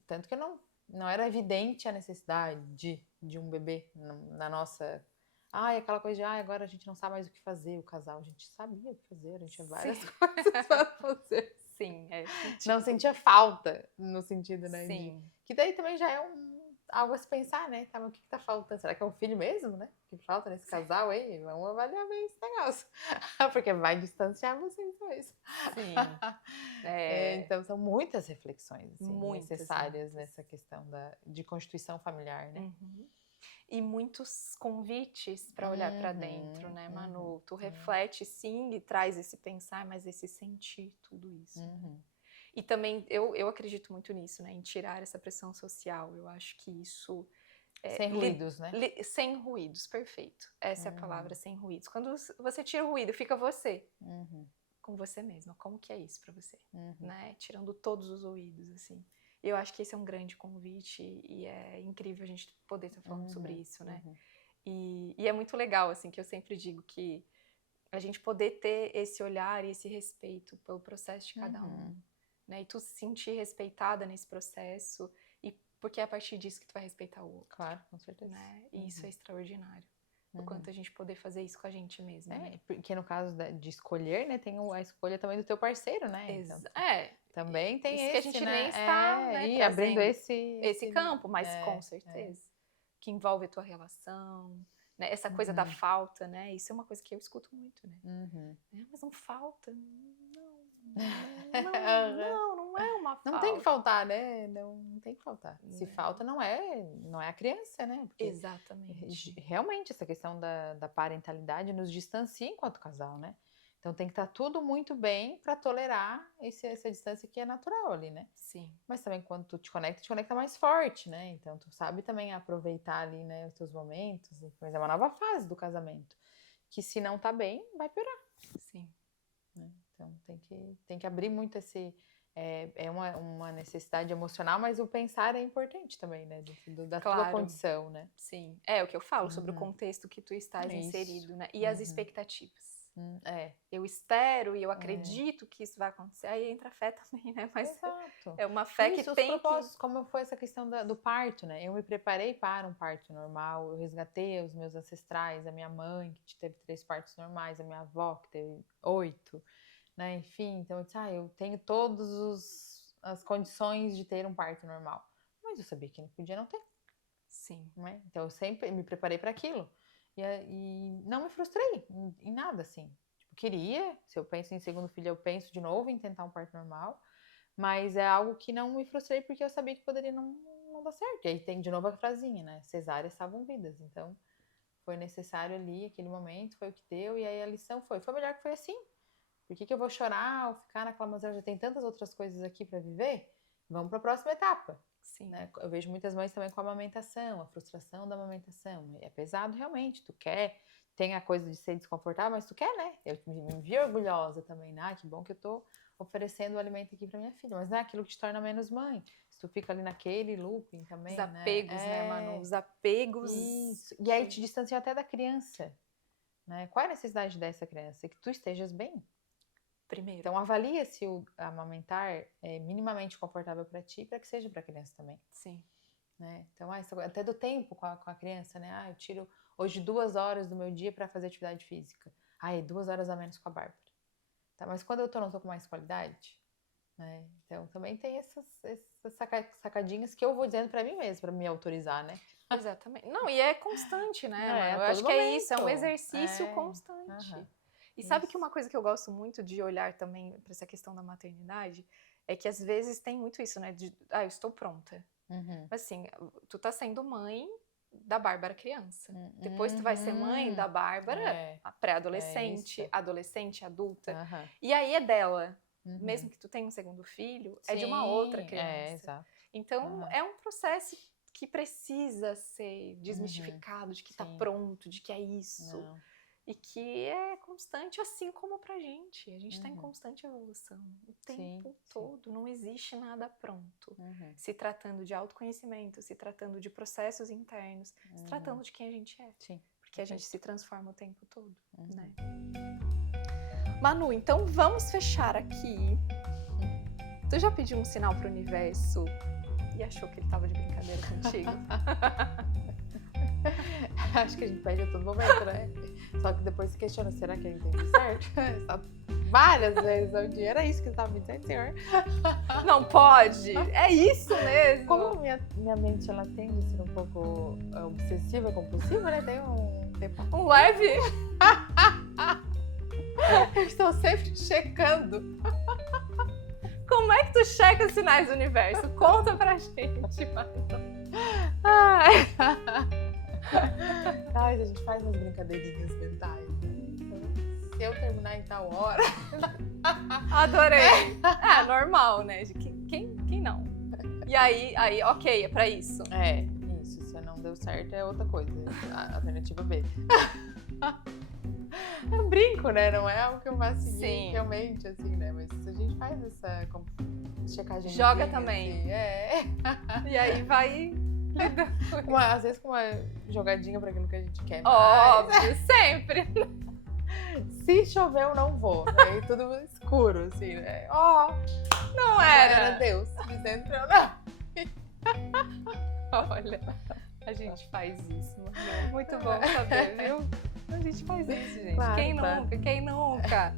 Tanto que não era evidente a necessidade de um bebê na nossa... aquela coisa de, agora a gente não sabe mais o que fazer, o casal. A gente sabia o que fazer, a gente tinha várias coisas para fazer. Sim, Não sentia falta, no sentido, né? Sim. Que daí também já é algo a se pensar, né? Tá, mas o que tá faltando? Será que é um filho mesmo, né? Que falta nesse casal aí? Vamos avaliar bem esse negócio. Porque vai distanciar vocês dois. Sim. Então, são muitas reflexões assim, Muitas, necessárias nessa questão de constituição familiar, né? E muitos convites para olhar para dentro, né, Manu? Tu reflete sim e traz esse pensar, mas esse sentir tudo isso. Né? E também eu acredito muito nisso, né? Em tirar essa pressão social. Eu acho que isso... sem ruídos, né? Sem ruídos, perfeito. Essa é a palavra, sem ruídos. Quando você tira o ruído, fica você. Com você mesma. Como que é isso para você? Né? Tirando todos os ruídos, assim. Eu acho que esse é um grande convite e é incrível a gente poder estar falando sobre isso, né? E é muito legal, assim, que eu sempre digo que a gente poder ter esse olhar e esse respeito pelo processo de cada um, né? E tu se sentir respeitada nesse processo, e porque é a partir disso que tu vai respeitar o outro. Claro, com certeza. Né? E isso é extraordinário. O quanto a gente poder fazer isso com a gente mesmo. Né? Porque no caso de escolher, né, tem a escolha também do teu parceiro, né? Então, também tem isso esse, que a gente né? nem está, né, e abrindo esse campo, mas com certeza. Que envolve a tua relação, né? Essa coisa da falta, né? Isso é uma coisa que eu escuto muito, né? Mas não falta. Não é uma falta. Não tem que faltar, né? Não tem que faltar. Se falta, não é a criança, né? Porque exatamente. Realmente, essa questão da parentalidade nos distancia enquanto casal, né? Então tem que estar tudo muito bem para tolerar essa distância que é natural ali, né? Sim. Mas também quando tu te conecta mais forte, né? Então tu sabe também aproveitar ali, né, os teus momentos. Mas é uma nova fase do casamento. Que se não tá bem, vai piorar. Sim. Né? Então tem que abrir muito esse... É uma necessidade emocional, mas o pensar é importante também, né? Da tua condição, né? Sim. É o que eu falo sobre o contexto que tu estás inserido, né? E as expectativas. Eu espero e eu acredito que isso vai acontecer. Aí entra a fé também, né? Mas é uma fé que tem propósitos, como foi essa questão do parto, né? Eu me preparei para um parto normal, eu resgatei os meus ancestrais, a minha mãe, que teve 3 partos normais, a minha avó, que teve 8, né? Enfim, então eu disse, eu tenho todas as condições de ter um parto normal. Mas eu sabia que não podia não ter. Sim. Né? Então eu sempre me preparei para aquilo. E não me frustrei em nada, assim. Tipo, queria, se eu penso em segundo filho, eu penso de novo em tentar um parto normal, mas é algo que não me frustrei porque eu sabia que poderia não dar certo. E aí tem de novo a frasinha, né? Cesáreas salvam vidas. Então, foi necessário ali, aquele momento, foi o que deu, e aí a lição foi melhor que foi assim. Por que eu vou chorar ou ficar naquela mazela? Já tem tantas outras coisas aqui para viver? Vamos para a próxima etapa. Sim. Né? Eu vejo muitas mães também com a amamentação, a frustração da amamentação. É pesado realmente, tu quer, tem a coisa de ser desconfortável, mas tu quer, né? Eu me vi orgulhosa também, né? Que bom que eu tô oferecendo o alimento aqui para minha filha, mas não é aquilo que te torna menos mãe. Se tu fica ali naquele looping também, os apegos, né, Manu? Os apegos. Isso. E aí te distanciou até da criança, né? Qual é a necessidade dessa criança? Que tu estejas bem. Primeiro. Então avalia se o amamentar é minimamente confortável para ti, para que seja para a criança também. Sim. Né? Então, até do tempo com a criança, né? Eu tiro hoje 2 horas do meu dia para fazer atividade física. 2 horas a menos com a Bárbara. Tá, mas quando eu não tô com mais qualidade, né? Então também tem essas sacadinhas que eu vou dizendo para mim mesma, para me autorizar, né? Exatamente. Não, e é constante, né, Manu? Eu acho que é isso, é um exercício constante. E sabe que Isso. uma coisa que eu gosto muito de olhar também para essa questão da maternidade é que às vezes tem muito isso, né? Eu estou pronta. Uhum. Mas assim, tu tá sendo mãe da Bárbara criança. Depois tu vai ser mãe da Bárbara a pré-adolescente, isso. adolescente, adulta. Aham. E aí é dela. Uhum. Mesmo que tu tenha um segundo filho, é de uma outra Sim, criança. exato. Então, Aham. é um processo que precisa ser desmistificado, de que tá Sim. pronto, de que é isso. Não. E que é constante, assim como pra gente. A gente tá em Uhum. constante evolução o Sim, tempo sim. todo. Não existe nada pronto. Uhum. Se tratando de autoconhecimento, se tratando de processos internos, se tratando de quem a gente é. Sim. Porque a gente se transforma o tempo todo, Uhum. né? Manu, então vamos fechar aqui. Tu já pediu um sinal pro universo e achou que ele tava de brincadeira contigo? Acho que a gente pede a todo momento, né? Só que depois se questiona, será que eu entendi certo? Só várias vezes ao dia. Era isso que você estava me dizendo, senhor? Não pode! É isso mesmo! Como minha mente, ela tende a ser um pouco obsessiva, compulsiva, né? Tem um leve... Eu estou sempre checando. Como é que tu checa os sinais do universo? Conta pra gente, Manu. Ai, a gente faz umas brincadeirinhas mentais, né? Então, se eu terminar em tal hora... Adorei! É normal, né? Quem não? E aí, ok, é pra isso. É, isso. Se não deu certo, é outra coisa. A alternativa B. Eu brinco, né? Não é algo que eu vá seguir realmente, assim, né? Mas a gente faz essa checagem. Joga também. Assim, E aí vai... Às vezes com uma jogadinha pra aquilo que a gente quer. Óbvio, sempre. Se chover, eu não vou. Aí tudo escuro, assim, né? Não Era Deus dizendo pra eu não. Olha, a gente faz isso, Manu. Muito bom saber, viu? A gente faz isso, gente. Claro, Quem nunca? Quem nunca?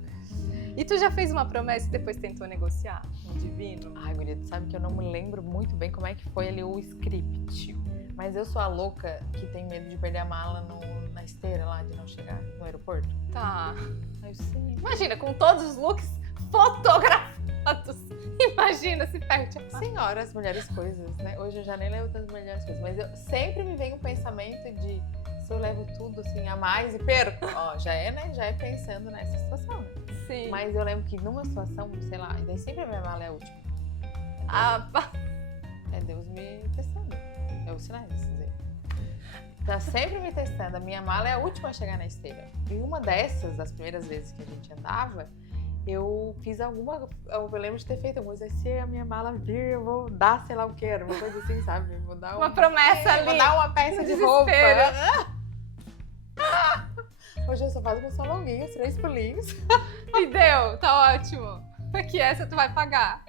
E tu já fez uma promessa e depois tentou negociar com o divino? Ai, guria, tu sabe que eu não me lembro muito bem como é que foi ali o script. Mas eu sou a louca que tem medo de perder a mala na esteira lá, de não chegar no aeroporto. Tá. Eu sei. Imagina, com todos os looks fotografados. Imagina se perde a mala. Senhora, as melhores coisas, né? Hoje eu já nem lembro das melhores coisas. Mas sempre me vem o pensamento de... Se eu levo tudo assim a mais e perco, já é, né? Já é pensando nessa situação, né? Sim. Mas eu lembro que numa situação, sei lá, e daí sempre a minha mala é a última. É Deus me testando. É os sinais, dizer. Tá sempre me testando. A minha mala é a última a chegar na esteira. E uma dessas, das primeiras vezes que a gente andava, eu fiz alguma... Eu lembro de ter feito alguma coisa. Se a minha mala vir, eu vou dar sei lá o que. Era uma coisa assim, sabe? Eu vou dar uma promessa ali. Vou dar uma peça de roupa. Hoje eu só faço moção longuinhos, 3 pulinhos. E deu, tá ótimo. Que essa tu vai pagar.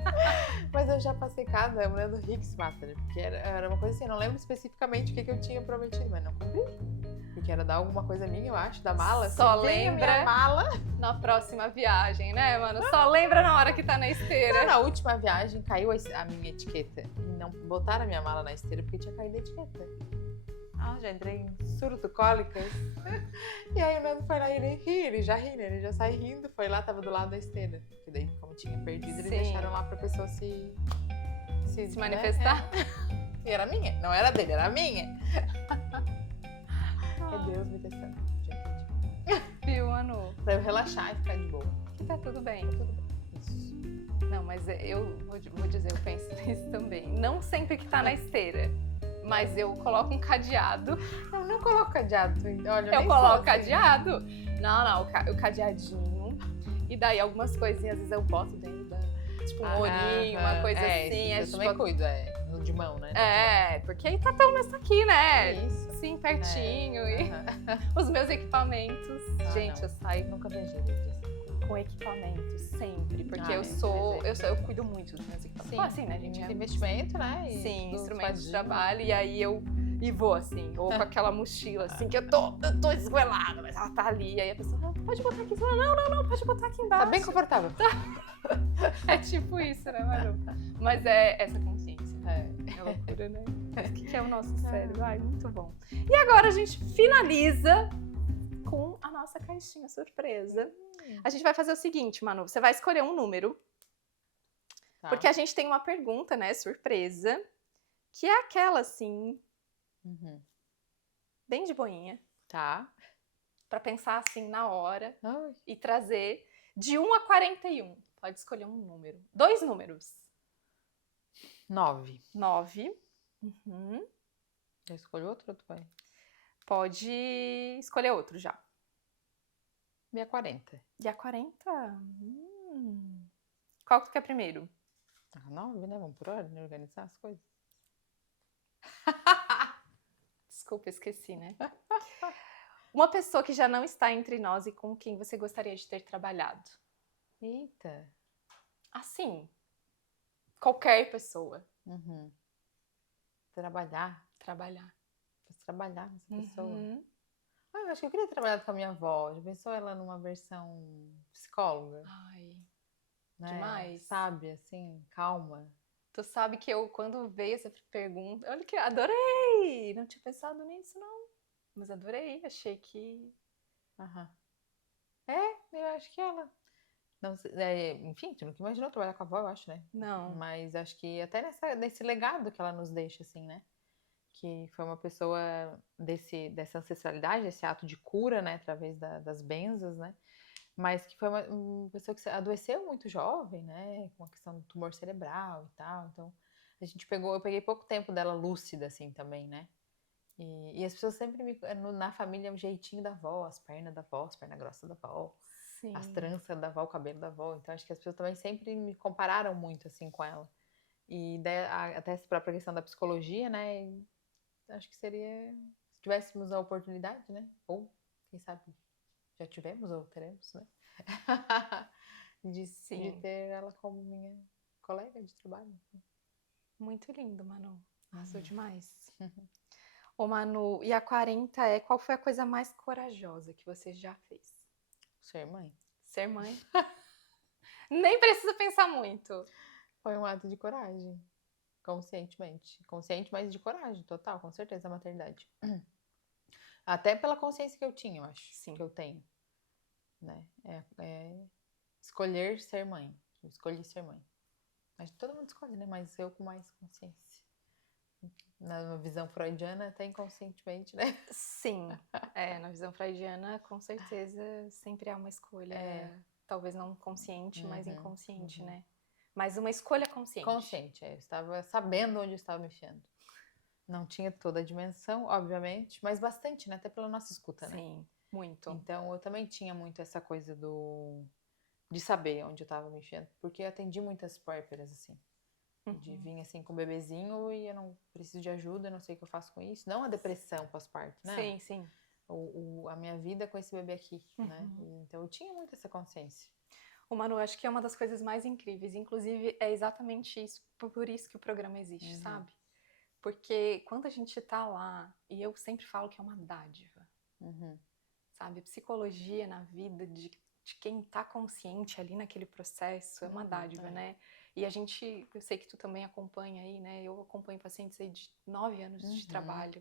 Mas eu já passei cada, eu lembro do Riksmatter, porque era uma coisa assim, eu não lembro especificamente o que eu tinha prometido, mas não cumpri. Porque era dar alguma coisa minha, eu acho, da mala. Só assim, lembra minha mala na próxima viagem, né, mano? Só lembra na hora que tá na esteira. Na última viagem caiu a minha etiqueta. E não botaram a minha mala na esteira porque tinha caído a etiqueta. Já entrei em surto, cólicas. E aí o Nando foi lá e ele já ri, né? Ele já sai rindo, foi lá, tava do lado da esteira. Porque daí, como tinha perdido, eles deixaram lá pra pessoa se manifestar. E era minha, não era dele, era minha. É Deus me testando. Viu, Manu? Pra eu relaxar e ficar de boa. Que tá tudo bem. Tá tudo bem. Isso. Não, mas eu vou dizer, eu penso nisso também. Não sempre que tá na esteira. Mas eu coloco um cadeado. Eu não coloco cadeado. Olha, eu coloco cadeado? Não, o cadeadinho. E daí algumas coisinhas, às vezes eu boto dentro da... Tipo um ourinho, uma coisa assim. Eu também cuido, no de mão, né? Porque aí tá pelo menos aqui, né? Isso. Assim, pertinho. E os meus equipamentos. Gente, eu saio... Nunca viajei disso. Com equipamentos, sempre. Porque eu cuido muito dos meus equipamentos. Sim, assim, né, gente? Muito investimento, né? Sim, instrumentos de trabalho. E aí eu vou assim, ou com aquela mochila, assim, que eu tô esguelada, mas ela tá ali. E aí a pessoa, pode botar aqui. Você fala, não, pode botar aqui embaixo. Tá bem confortável. É tipo isso, né, Manu? Mas é essa consciência. É loucura, né? O que é o nosso cérebro? Ai, muito bom. E agora a gente finaliza com a nossa caixinha surpresa. A gente vai fazer o seguinte, Manu, você vai escolher um número, Tá. porque a gente tem uma pergunta, né, surpresa, que é aquela, assim, Uhum. bem de boinha, Tá. pra pensar, assim, na hora Ai. e trazer de 1 a 41. Pode escolher um número. 2 números. 9. 9. Uhum. Já escolheu outro ou tu vai? Pode escolher outro já. E a 40. E a 40? Qual que tu quer primeiro? Ah, 9, né? Vamos por ordem, organizar as coisas. Desculpa, esqueci, né? Uma pessoa que já não está entre nós e com quem você gostaria de ter trabalhado. Eita. Assim, qualquer pessoa. Uhum. Trabalhar. Trabalhar. Posso trabalhar nessa pessoa. Uhum. Ah, eu acho que eu queria trabalhar com a minha avó. Já pensou ela numa versão psicóloga? Ai, Né? demais. Sábia, assim, calma. Tu sabe que eu, quando veio essa pergunta, olha que adorei! Não tinha pensado nisso, não. Mas adorei, achei que... Aham. Eu acho que ela. Não, enfim, tu nunca imaginou trabalhar com a avó, eu acho, né? Não. Mas acho que até nesse legado que ela nos deixa, assim, né? Que foi uma pessoa dessa ancestralidade, esse ato de cura, né? Através das benzas, né? Mas que foi uma pessoa que adoeceu muito jovem, né? Com a questão do tumor cerebral e tal. Então, eu peguei pouco tempo dela lúcida, assim, também, né? E as pessoas sempre na família, o jeitinho da avó, as pernas da avó, as pernas grossas da avó, Sim. as tranças da avó, o cabelo da avó. Então, acho que as pessoas também sempre me compararam muito, assim, com ela. E até essa própria questão da psicologia, né? Acho que seria, se tivéssemos a oportunidade, né? Ou, quem sabe, já tivemos ou teremos, né? de ter ela como minha colega de trabalho. Muito lindo, Manu. Arrasou Uhum. demais. Ô, Manu, e a 40 qual foi a coisa mais corajosa que você já fez? Ser mãe. Ser mãe? Nem precisa pensar muito. Foi um ato de coragem, conscientemente. Consciente, mas de coragem, total, com certeza, a maternidade. Até pela consciência que eu tinha, eu acho. Sim. Que eu tenho. Né? Escolher ser mãe. Eu escolhi ser mãe. Acho que todo mundo escolhe, né? Mas eu com mais consciência. Na visão freudiana, até inconscientemente, né? Sim. Na visão freudiana, com certeza, sempre há uma escolha, talvez não consciente, mas inconsciente, né? Mas uma escolha consciente. Consciente, eu estava sabendo onde eu estava mexendo. Não tinha toda a dimensão, obviamente, mas bastante, né? Até pela nossa escuta, né? Sim, muito. Então, eu também tinha muito essa coisa de saber onde eu estava mexendo, porque eu atendi muitas puérperas, assim. De vir, assim, com o bebezinho e eu não preciso de ajuda, eu não sei o que eu faço com isso. Não a depressão pós-parto, né? Sim, sim. A minha vida com esse bebê aqui, né? Então, eu tinha muito essa consciência. O Manu, acho que é uma das coisas mais incríveis. Inclusive, é exatamente isso, por isso que o programa existe, sabe? Porque quando a gente tá lá, e eu sempre falo que é uma dádiva, sabe? Psicologia na vida de quem tá consciente ali naquele processo é uma dádiva, né? E eu sei que tu também acompanha aí, né? Eu acompanho pacientes aí de 9 anos de trabalho.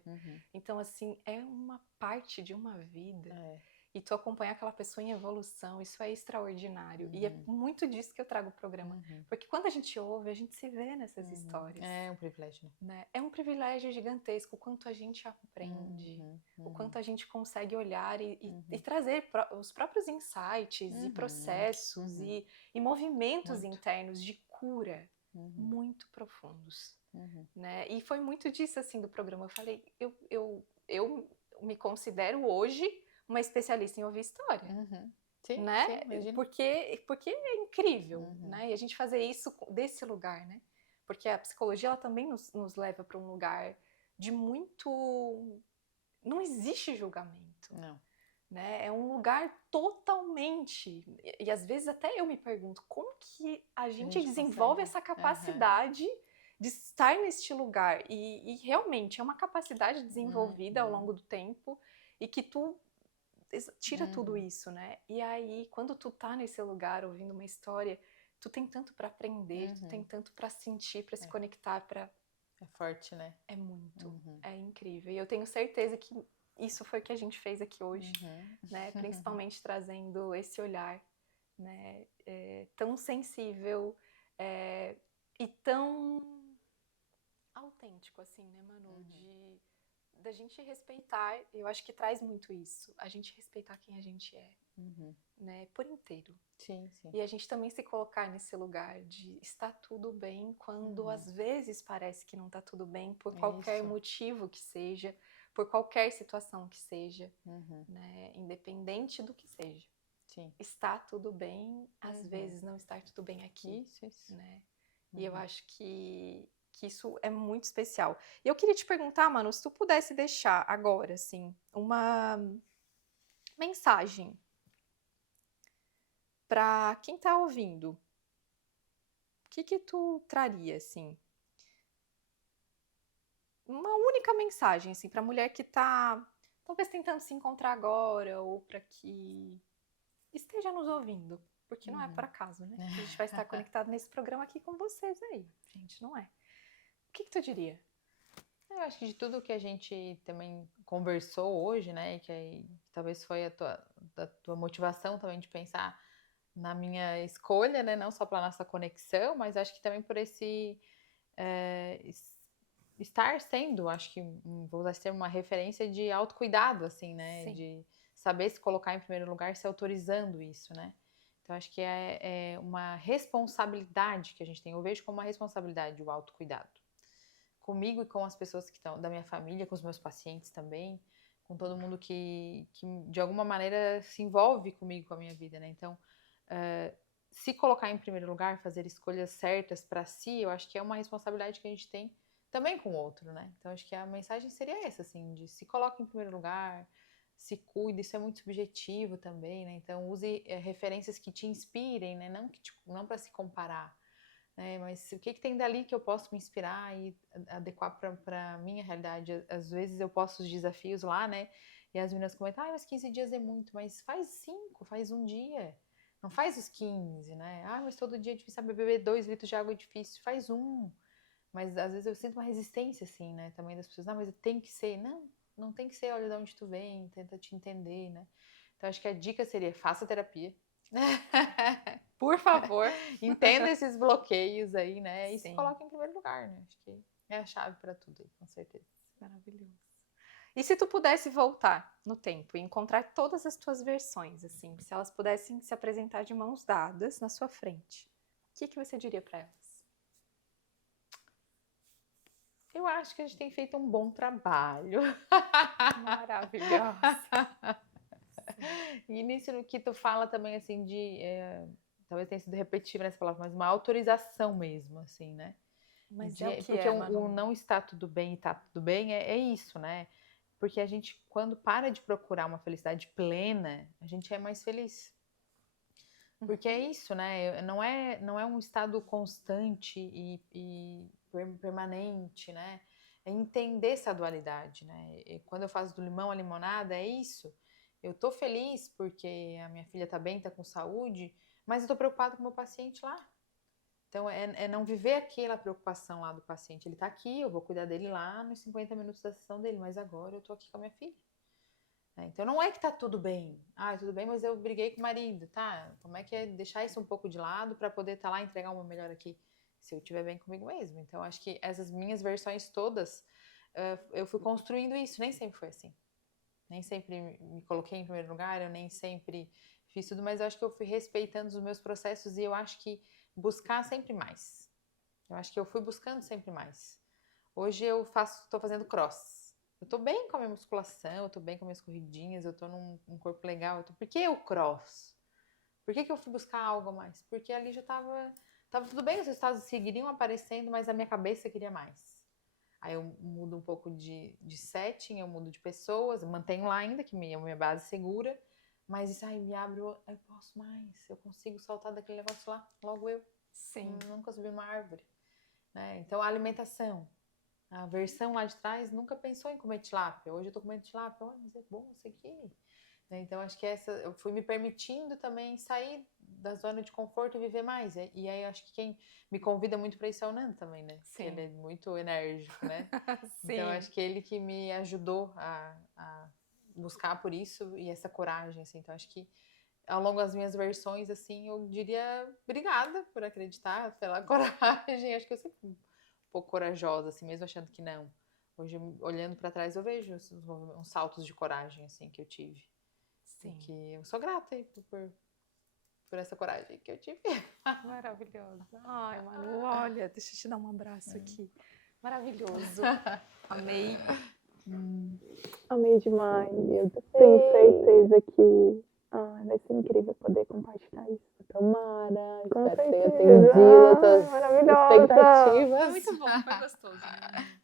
Então, assim, é uma parte de uma vida. E tu acompanhar aquela pessoa em evolução, isso é extraordinário. E é muito disso que eu trago o programa. Porque quando a gente ouve, a gente se vê nessas histórias. É um privilégio, né? É um privilégio gigantesco o quanto a gente aprende, o quanto a gente consegue olhar e trazer os próprios insights e processos e movimentos internos de cura muito profundos. Né? E foi muito disso assim do programa. Eu falei, eu me considero hoje uma especialista em ouvir história. Sim, né? sim, imagino. Porque é incrível, né? E a gente fazer isso desse lugar, né? Porque a psicologia ela também nos leva para um lugar de muito... Não existe julgamento. Não. Né? É um lugar totalmente... E às vezes até eu me pergunto como que a gente desenvolve essa capacidade de estar neste lugar. E realmente é uma capacidade desenvolvida ao longo do tempo e que tu tira tudo isso, né? E aí, quando tu tá nesse lugar ouvindo uma história, tu tem tanto pra aprender, tu tem tanto pra sentir, pra se conectar, pra... É forte, né? É muito, é incrível. E eu tenho certeza que isso foi o que a gente fez aqui hoje, né? Principalmente trazendo esse olhar, né? Tão sensível e tão autêntico, assim, né, Manu? Da gente respeitar, eu acho que traz muito isso, a gente respeitar quem a gente é, né? Por inteiro. Sim, sim. E a gente também se colocar nesse lugar de estar tudo bem quando às vezes parece que não está tudo bem, por qualquer motivo que seja, por qualquer situação que seja, né? Independente do que seja. Sim. Está tudo bem, às vezes não estar tudo bem aqui, Isso. né? E eu acho que isso é muito especial. E eu queria te perguntar, Manu, se tu pudesse deixar agora, assim, uma mensagem para quem tá ouvindo, o que tu traria, assim? Uma única mensagem, assim, pra mulher que tá talvez tentando se encontrar agora ou para que esteja nos ouvindo. Porque não é por acaso, né? A gente vai estar conectado nesse programa aqui com vocês aí. Gente, não é? O que tu diria? Eu acho que de tudo que a gente também conversou hoje, né, que talvez foi da tua motivação também de pensar na minha escolha, né, não só pela nossa conexão, mas acho que também por esse estar sendo, acho que vou usar esse termo, uma referência de autocuidado, assim, né, Sim. de saber se colocar em primeiro lugar, se autorizando isso, né. Então acho que é uma responsabilidade que a gente tem, eu vejo como uma responsabilidade o autocuidado. Comigo e com as pessoas que estão da minha família, com os meus pacientes também, com todo mundo que de alguma maneira se envolve comigo, com a minha vida, né? Então, se colocar em primeiro lugar, fazer escolhas certas para si, eu acho que é uma responsabilidade que a gente tem também com o outro, né? Então, acho que a mensagem seria essa, assim, de se coloque em primeiro lugar, se cuide, isso é muito subjetivo também, né? Então, use referências que te inspirem, né? Não para se comparar, mas o que tem dali que eu posso me inspirar e adequar para a minha realidade? Às vezes eu posto os desafios lá, né? E as meninas comentam, mas 15 dias é muito, mas faz 5, faz um dia. Não faz os 15, né? Mas todo dia é difícil, beber 2 litros de água é difícil, faz um. Mas às vezes eu sinto uma resistência, assim, né? Também das pessoas, mas tem que ser. Não tem que ser, olha de onde tu vem, tenta te entender, né? Então acho que a dica seria, faça terapia. Por favor, entenda esses bloqueios aí, né? E se coloque em primeiro lugar, né? Acho que é a chave para tudo aí, com certeza. Maravilhoso. E se tu pudesse voltar no tempo e encontrar todas as tuas versões, assim, se elas pudessem se apresentar de mãos dadas na sua frente, o que você diria para elas? Eu acho que a gente tem feito um bom trabalho. Maravilhosa. E nisso que tu fala também, assim, talvez tenha sido repetitivo nessa palavra, mas uma autorização mesmo, assim, né? Mas é o que porque Manu? o não está tudo bem e tá tudo bem é isso, né? Porque a gente, quando para de procurar uma felicidade plena, a gente é mais feliz. Porque é isso, né? Não é um estado constante e permanente, né? É entender essa dualidade, né? E quando eu faço do limão à limonada, é isso. Eu tô feliz porque a minha filha tá bem, tá com saúde, mas eu tô preocupada com o meu paciente lá. Então, é não viver aquela preocupação lá do paciente. Ele tá aqui, eu vou cuidar dele lá nos 50 minutos da sessão dele, mas agora eu tô aqui com a minha filha. Então, não é que tá tudo bem. Tudo bem, mas eu briguei com o marido, tá? Como é que é deixar isso um pouco de lado para poder estar lá e entregar uma melhor aqui, se eu estiver bem comigo mesmo? Então, acho que essas minhas versões todas, eu fui construindo isso. Nem sempre foi assim. Nem sempre me coloquei em primeiro lugar, eu nem sempre fiz tudo, mas eu acho que eu fui respeitando os meus processos e eu acho que buscar sempre mais. Eu acho que eu fui buscando sempre mais. Hoje eu tô fazendo cross. Eu tô bem com a minha musculação, eu tô bem com minhas corridinhas, eu tô num corpo legal. Por que o cross? Por que eu fui buscar algo a mais? Porque ali já tava tudo bem, os resultados seguiriam aparecendo, mas a minha cabeça queria mais. Aí eu mudo um pouco de setting, eu mudo de pessoas, eu mantenho lá ainda, que minha base segura, mas isso aí me abre, eu posso mais, eu consigo saltar daquele negócio lá, logo eu. Sim. Nunca subi uma árvore. Né? Então, a alimentação. A versão lá de trás nunca pensou em comer tilápia. Hoje eu tô comendo tilápia, mas é bom isso aqui. Então, acho que eu fui me permitindo também sair da zona de conforto e viver mais. E aí, acho que quem me convida muito para isso é o Nando também, né? Sim. Porque ele é muito enérgico, né? Sim. Então, acho que ele que me ajudou a buscar por isso e essa coragem, assim. Então, acho que ao longo das minhas versões, assim, eu diria obrigada por acreditar, pela coragem. Acho que eu sempre fui um pouco corajosa, assim, mesmo achando que não. Hoje, olhando pra trás, eu vejo uns saltos de coragem, assim, que eu tive. Sim. E que eu sou grata aí por essa coragem que eu tive. Maravilhosa. Ai, Manu, olha, deixa eu te dar um abraço aqui. Maravilhoso. Amei. Amei demais. Eu tenho certeza que vai ser incrível poder compartilhar isso. Tomara, Com espero ter certeza. atendido as tuas Maravilhosa. expectativas. Foi muito bom, foi gostoso.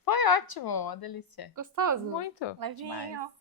Foi ótimo, uma delícia. Gostoso? Muito. Levinho. Mas